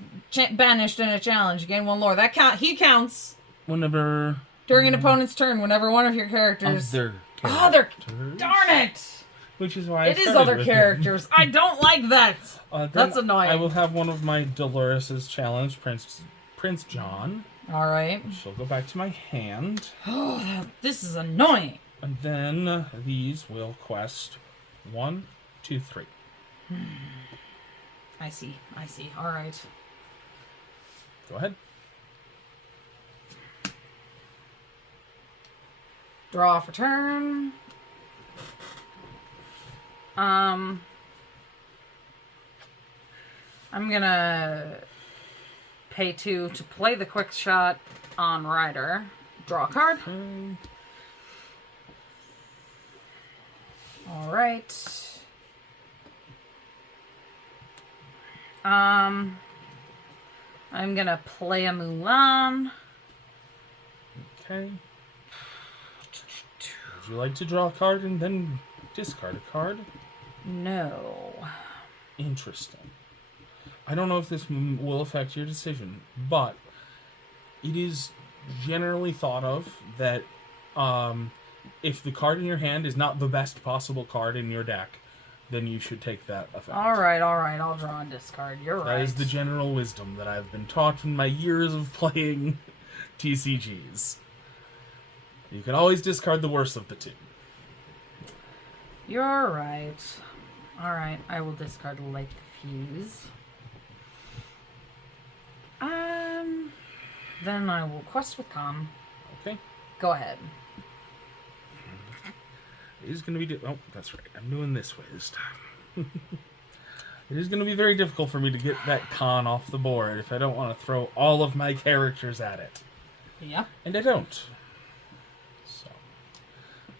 banished in a challenge, you gain 1 lore. He counts. Whenever... During an opponent's turn, whenever one of your characters... Other characters. Darn it! Which is why it is other characters. I don't like that. That's annoying. I will have one of my Dolores' challenge, Prince John. All right. She'll go back to my hand. Oh, this is annoying. And then these will quest 1, 2, 3. I see. All right. Go ahead. Draw for turn. I'm gonna pay 2 to play the quick shot on Ryder. Draw a card. Alright. I'm gonna play a Mulan. Okay. Would you like to draw a card and then discard a card? No. Interesting. I don't know if this will affect your decision, but it is generally thought of that if the card in your hand is not the best possible card in your deck, then you should take that effect. Alright, I'll draw and discard. You're right. That is the general wisdom that I've been taught in my years of playing TCGs. You can always discard the worst of the two. You're right. Alright, I will discard Lake Fuse. Then I will quest with Calm. Okay. Go ahead. It is going to be... Oh, that's right. I'm doing this way this time. It is going to be very difficult for me to get that con off the board if I don't want to throw all of my characters at it. Yeah. And I don't. So,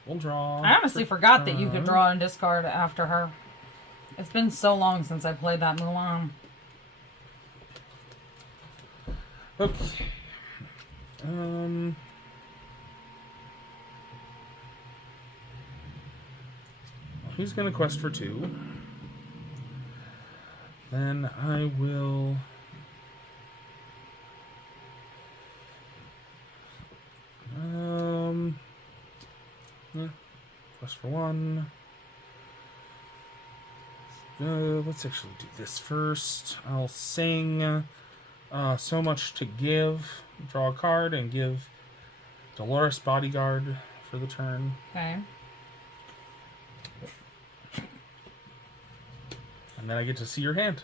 we'll draw. I honestly forgot that you could draw and discard after her. It's been so long since I played that Mulan. Okay. He's going to quest for 2. Then I will... Yeah. Quest for 1. Let's actually do this first. I'll sing So Much to Give. Draw a card and give Dolores Bodyguard for the turn. Okay. And then I get to see your hand.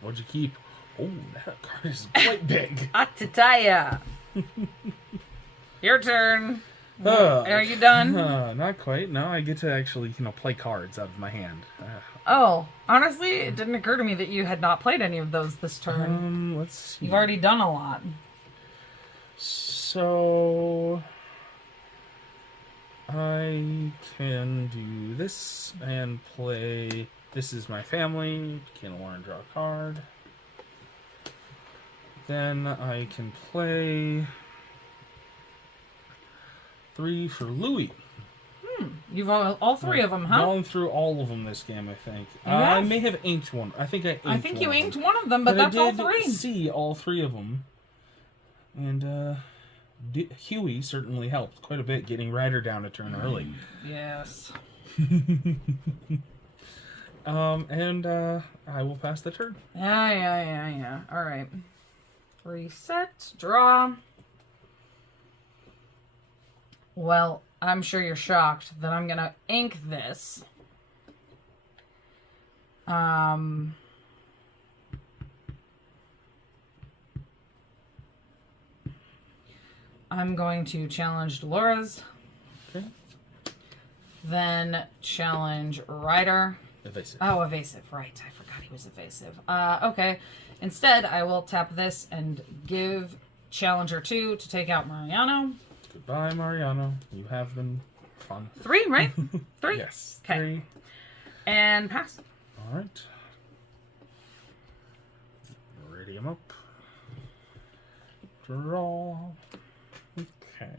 What'd you keep? Oh, that card is quite big. Atataya. Your turn. Are you done? Not quite. No, I get to actually, play cards out of my hand. Oh, honestly, it didn't occur to me that you had not played any of those this turn. Let's see. You've already done a lot. So I can do this and play This Is My Family. Can Lauren draw a card. Then I can play 3 for Louis. You've all 3 of them, huh? Gone through all of them this game, I think. You I have? may have inked one. I think I inked you one inked of them. one of them, but that's all I did 3. see all 3 of them. And Huey certainly helped quite a bit getting Ryder down a turn early. Yes. And I will pass the turn. Yeah. All right. Reset. Draw. Well, I'm sure you're shocked that I'm gonna ink this. I'm going to challenge Dolores. Okay. Then challenge Ryder. Evasive. Oh, evasive. Right. I forgot he was evasive. Okay. Instead, I will tap this and give Challenger 2 to take out Mariano. Goodbye, Mariano. You have been fun. 3, right? 3? Yes. Okay. 3. And pass. All right. Ready him up. Draw. Okay.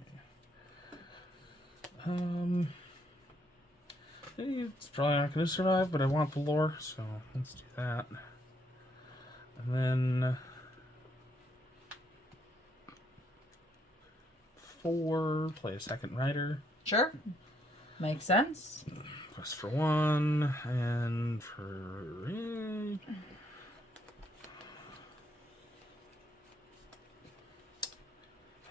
It's probably not going to survive, but I want the lore, so let's do that. And then 4, play a second rider. Sure. Makes sense. Quest for 1, and for...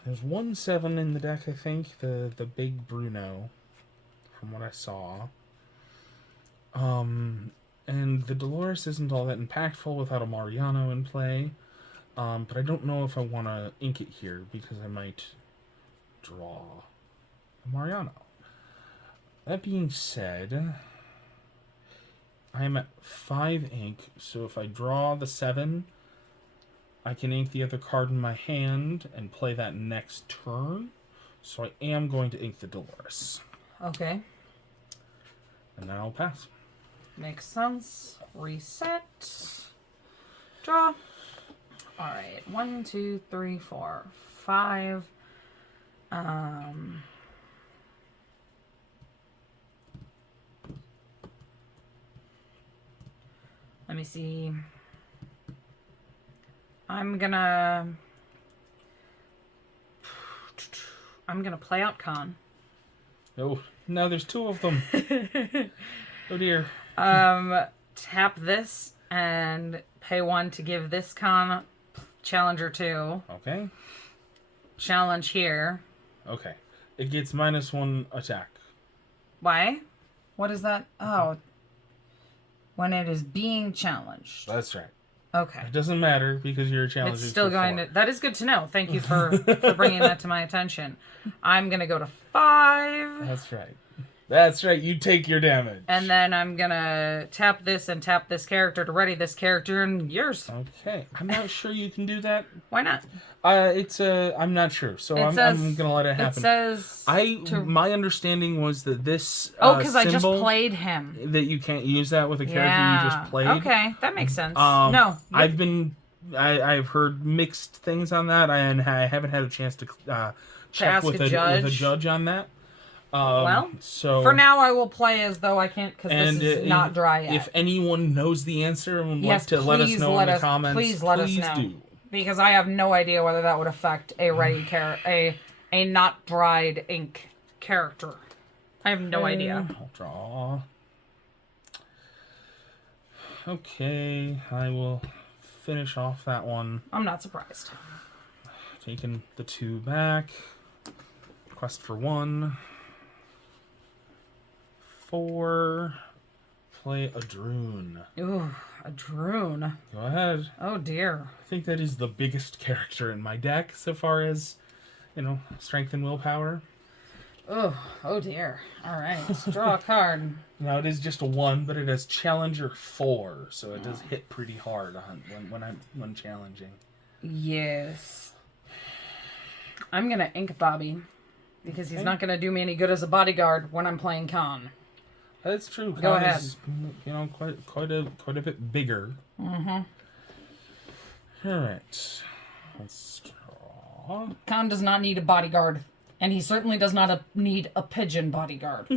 There's 1/7 in the deck, I think. The big Bruno, from what I saw. And the Dolores isn't all that impactful without a Mariano in play. But I don't know if I want to ink it here, because I might draw a Mariano. That being said, I'm at 5 ink, so if I draw the 7, I can ink the other card in my hand and play that next turn. So I am going to ink the Dolores. Okay. And then I'll pass. Makes sense. Reset. Draw. Alright. 1, 2, 3, 4, 5. Let me see. I'm gonna play out Con. Oh, no, there's 2 of them. Oh dear. Tap this and pay 1 to give this Con Challenger 2. Okay. Challenge here. Okay. It gets -1 attack. Why? What is that? Oh. When it is being challenged. That's right. Okay. It doesn't matter because you're challenging. It's still going 4. That is good to know. Thank you for bringing that to my attention. I'm going to go to 5. That's right. That's right. You take your damage. And then I'm going to tap this and tap this character to ready this character and yours. Okay. I'm not sure you can do that. Why not? I'm not sure. So I'm going to let it happen. It says... My understanding was that this because I just played him. That you can't use that with a character you just played. Okay. That makes sense. No. I've heard mixed things on that, and I haven't had a chance to check with a judge on that. So for now I will play as though I can't because this is not dry yet. If anyone knows the answer and would like to let us know in the comments, please let us know. Do. Because I have no idea whether that would affect a ready a not dried ink character. I have no idea. I'll draw. Okay, I will finish off that one. I'm not surprised. Taking the 2 back. Quest for 1. 4. Play a Droon. Ooh, a Droon. Go ahead. Oh dear. I think that is the biggest character in my deck so far as, strength and willpower. Oh dear. All right, draw a card. Now it is just a 1, but it has Challenger 4, so it does hit pretty hard when challenging. Yes. I'm gonna ink Bobby because he's not gonna do me any good as a bodyguard when I'm playing Con. That's true. Go ahead. Is, quite a bit bigger. Mm-hmm. All right. Let's draw. Con does not need a bodyguard, and he certainly does not need a pigeon bodyguard.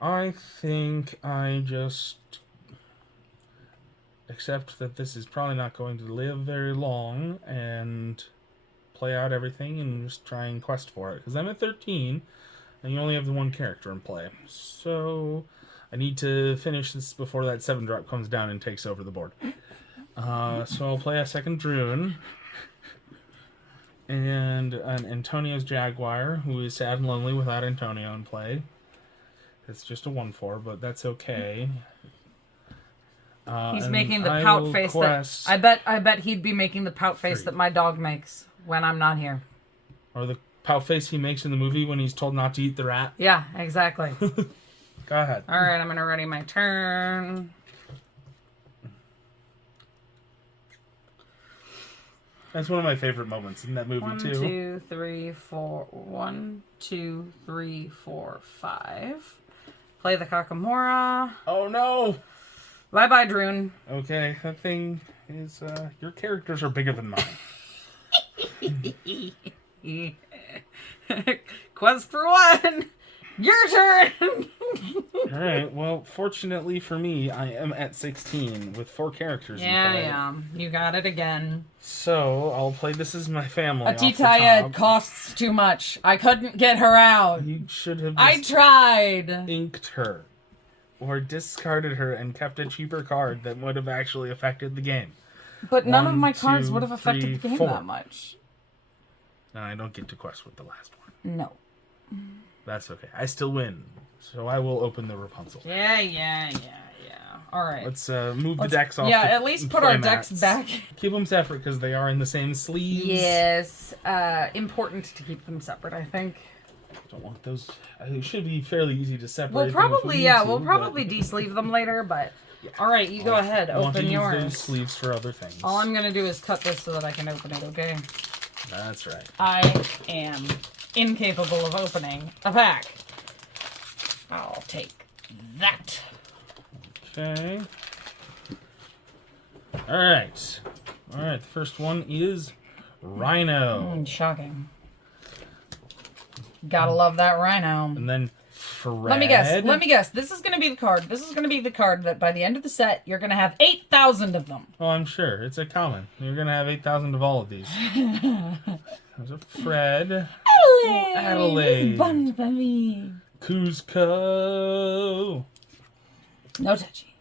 I think I just accept that this is probably not going to live very long and play out everything and just try and quest for it. Because I'm at 13, and you only have the 1 character in play. So I need to finish this before that 7-drop comes down and takes over the board. So I'll play a second Droon. And an Antonio's Jaguar, who is sad and lonely without Antonio in play. It's just a 1/4, but that's okay. He's making the pout face that I bet he'd be making the pout face that my dog makes when I'm not here. Or the pout face he makes in the movie when he's told not to eat the rat. Yeah, exactly. Go ahead. All right, I'm going to ready my turn. That's one of my favorite moments in that movie, 1, too. 2, 3, 4. 1, 2, 3, 4, 5. Play the Kakamora. Oh, no! Bye-bye, Droon. Okay, that thing is, your characters are bigger than mine. Quest for 1! Your turn! Alright, well, fortunately for me, I am at 16 with 4 characters in play. Yeah, you got it again. So, I'll play this as my family. Atitaya costs too much. I couldn't get her out. You should have I tried. Inked her. Or discarded her and kept a cheaper card that would have actually affected the game. But none of my cards would have affected the game that much. And I don't get to quest with the last one. No. That's okay. I still win. So I will open the Rapunzel. Yeah. All right. Let's move the decks off. Yeah, at least put our decks back. Keep them separate because they are in the same sleeves. Yes. Important to keep them separate, I think. Don't want those. It should be fairly easy to separate. We'll probably, we'll de-sleeve them later, but... Yeah. All right, you go ahead. Open yours. Use those sleeves for other things. All I'm going to do is cut this so that I can open it, okay? That's right. I am incapable of opening a pack. I'll take that. Okay. All right. All right, the first one is Rhino. Shocking. Gotta love that Rhino. And then Fred. Let me guess. This is gonna be the card. This is gonna be the card that by the end of the set, you're gonna have 8,000 of them. Oh, I'm sure. It's a common. You're gonna have 8,000 of all of these. There's a Fred. Adelaide. Bun for me. Cusco. No touchy.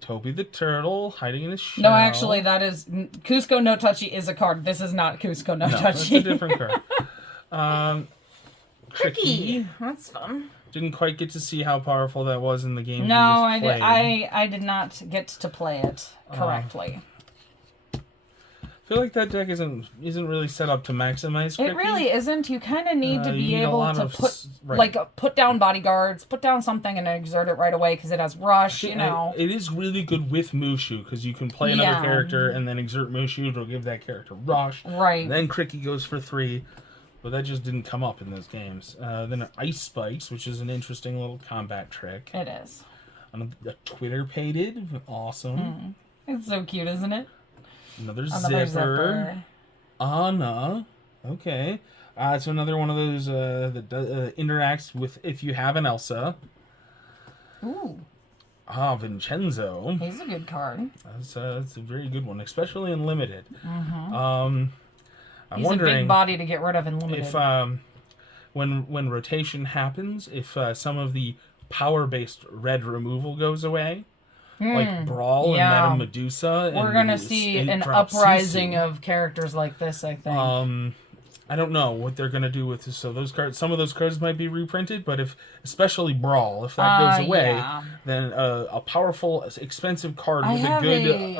Toby the Turtle hiding in his shell. No, actually, that is... Cusco No Touchy is a card. This is not Cusco No Touchy. That's a different card. Tricky. That's fun. Didn't quite get to see how powerful that was in the game. No, I did not get to play it correctly. I feel like that deck isn't really set up to maximize Cricky. It really isn't. You kind of need to be able to put put down bodyguards, put down something and exert it right away because it has rush, you know. It is really good with Mushu because you can play another character and then exert Mushu. It'll give that character rush. Right. Then Cricky goes for 3. But that just didn't come up in those games. Then Ice Spikes, which is an interesting little combat trick. It is. A Twitter-pated. Awesome. It's so cute, isn't it? Another zipper. Anna. Okay. It's another one of those that interacts with if you have an Elsa. Ooh. Vincenzo. He's a good card. That's a very good one, especially in limited. He's a big body to get rid of in limited. If when rotation happens, if some of the power-based red removal goes away, like Brawl and Meta Medusa, we're gonna see an uprising of characters like this, I think. I don't know what they're gonna do with this. So those cards, some of those cards might be reprinted, but especially Brawl, if that goes away, then a powerful, expensive card with a good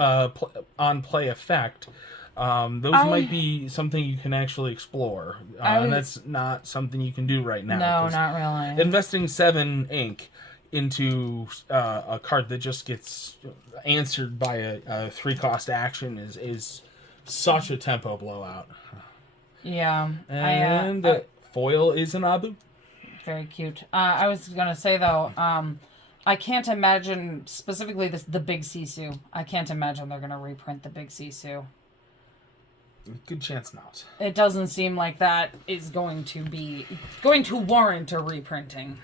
on-play effect. Those might be something you can actually explore, and that's not something you can do right now. No, not really. Investing 7 ink into a card that just gets answered by a 3-cost action is such a tempo blowout. Yeah. And foil is an Abu. Very cute. I was gonna say though, I can't imagine specifically the Big Sisu. I can't imagine they're gonna reprint the Big Sisu. Good chance not. It doesn't seem like that is going to warrant a reprinting.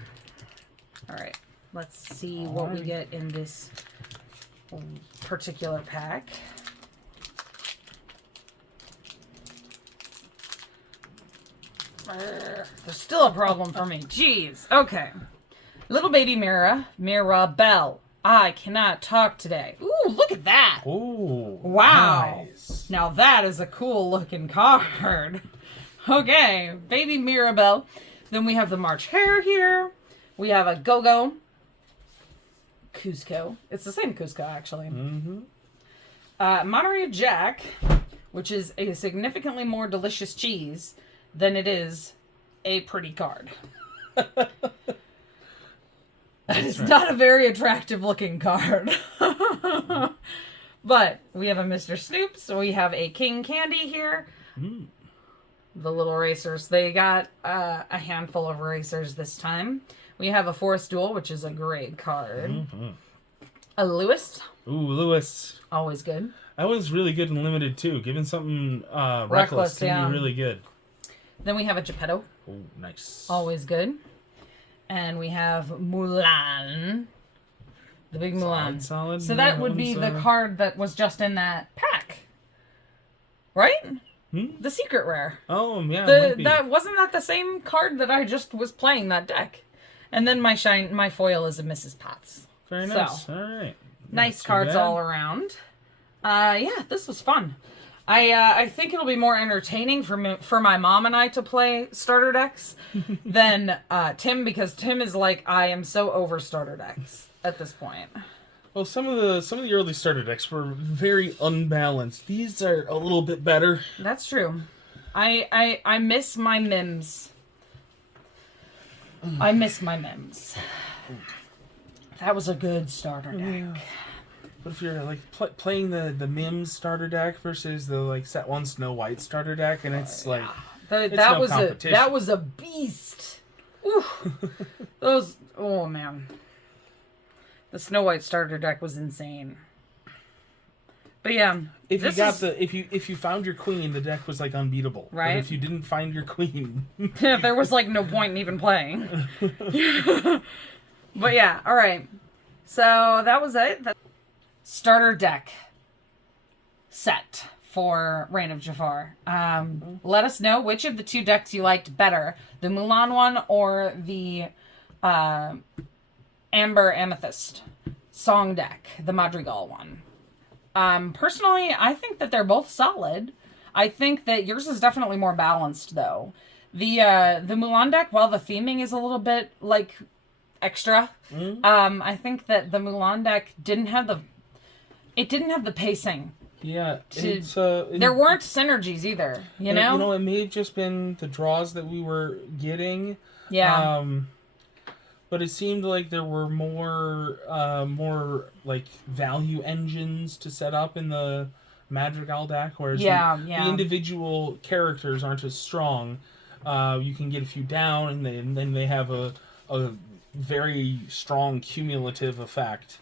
All right, let's see what we get in this particular pack. There's still a problem for me. Jeez. Okay. Little baby Mirabelle. I cannot talk today. Ooh, look at that. Ooh. Wow. Nice. Now that is a cool looking card. Okay, baby Mirabelle. Then we have the March Hare here. We have a Go-Go. Cusco. It's the same Cusco, actually. Monterey Jack, which is a significantly more delicious cheese than it is a pretty card. It's not a very attractive looking card. But we have a Mr. Snoops. We have a King Candy here. The little racers. They got a handful of racers this time. We have a Forest Duel, which is a great card. A Lewis. Ooh, Lewis. Always good. That was really good and limited too. Given something reckless can be really good. Then we have a Geppetto. Oh, nice. Always good. And we have Mulan. The big Mulan. Solid. So that would be the card that was just in that pack. Right? The secret rare. Oh, yeah. That wasn't that the same card that I just was playing that deck. And then my foil is a Mrs. Potts. Very nice. So, all right. Nice cards all around. Yeah, this was fun. I think it'll be more entertaining for my mom and I to play starter decks than Tim, because Tim is like, I am so over starter decks at this point. Well, some of the early starter decks were very unbalanced. These are a little bit better. That's true. I miss my Mims I miss my Mims. That was a good starter deck. Yeah. But if you're like playing the Mims starter deck versus the like set 1 Snow White starter deck, and it's like it's no competition. That was a beast. Ooh. Those, oh man, the Snow White starter deck was insane. But yeah, if you found your queen, the deck was like unbeatable. Right. But if you didn't find your queen, there was like no point in even playing. But yeah, all right. So that was it. Starter deck set for Reign of Jafar. Let us know which of the 2 decks you liked better, the Mulan one or the Amber Amethyst song deck, the Madrigal one. Personally, I think that they're both solid. I think that yours is definitely more balanced, though. The Mulan deck, while the theming is a little bit like extra, I think that the Mulan deck didn't have the pacing. Yeah, there weren't synergies either. You know, it may have just been the draws that we were getting. Yeah. But it seemed like there were more like value engines to set up in the Madrigal deck, whereas the individual characters aren't as strong. You can get a few down, and then they have a very strong cumulative effect.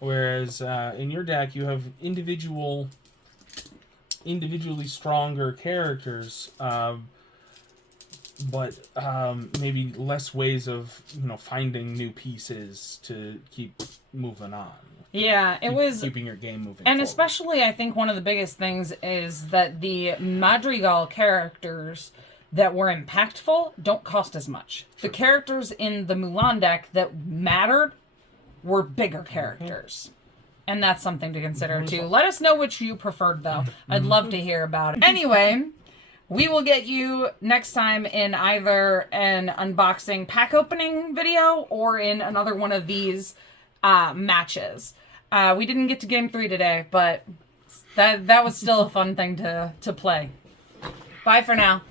Whereas in your deck, you have individually stronger characters, but maybe less ways of finding new pieces to keep moving on. Yeah, keeping your game moving. And forward. especially, I think one of the biggest things is that the Madrigal characters that were impactful don't cost as much. Sure. The characters in the Mulan deck that mattered were bigger characters. And that's something to consider too. Let us know which you preferred though. I'd love to hear about it. Anyway, we will get you next time in either an unboxing pack opening video or in another one of these matches. We didn't get to game 3 today, but that was still a fun thing to play. Bye for now.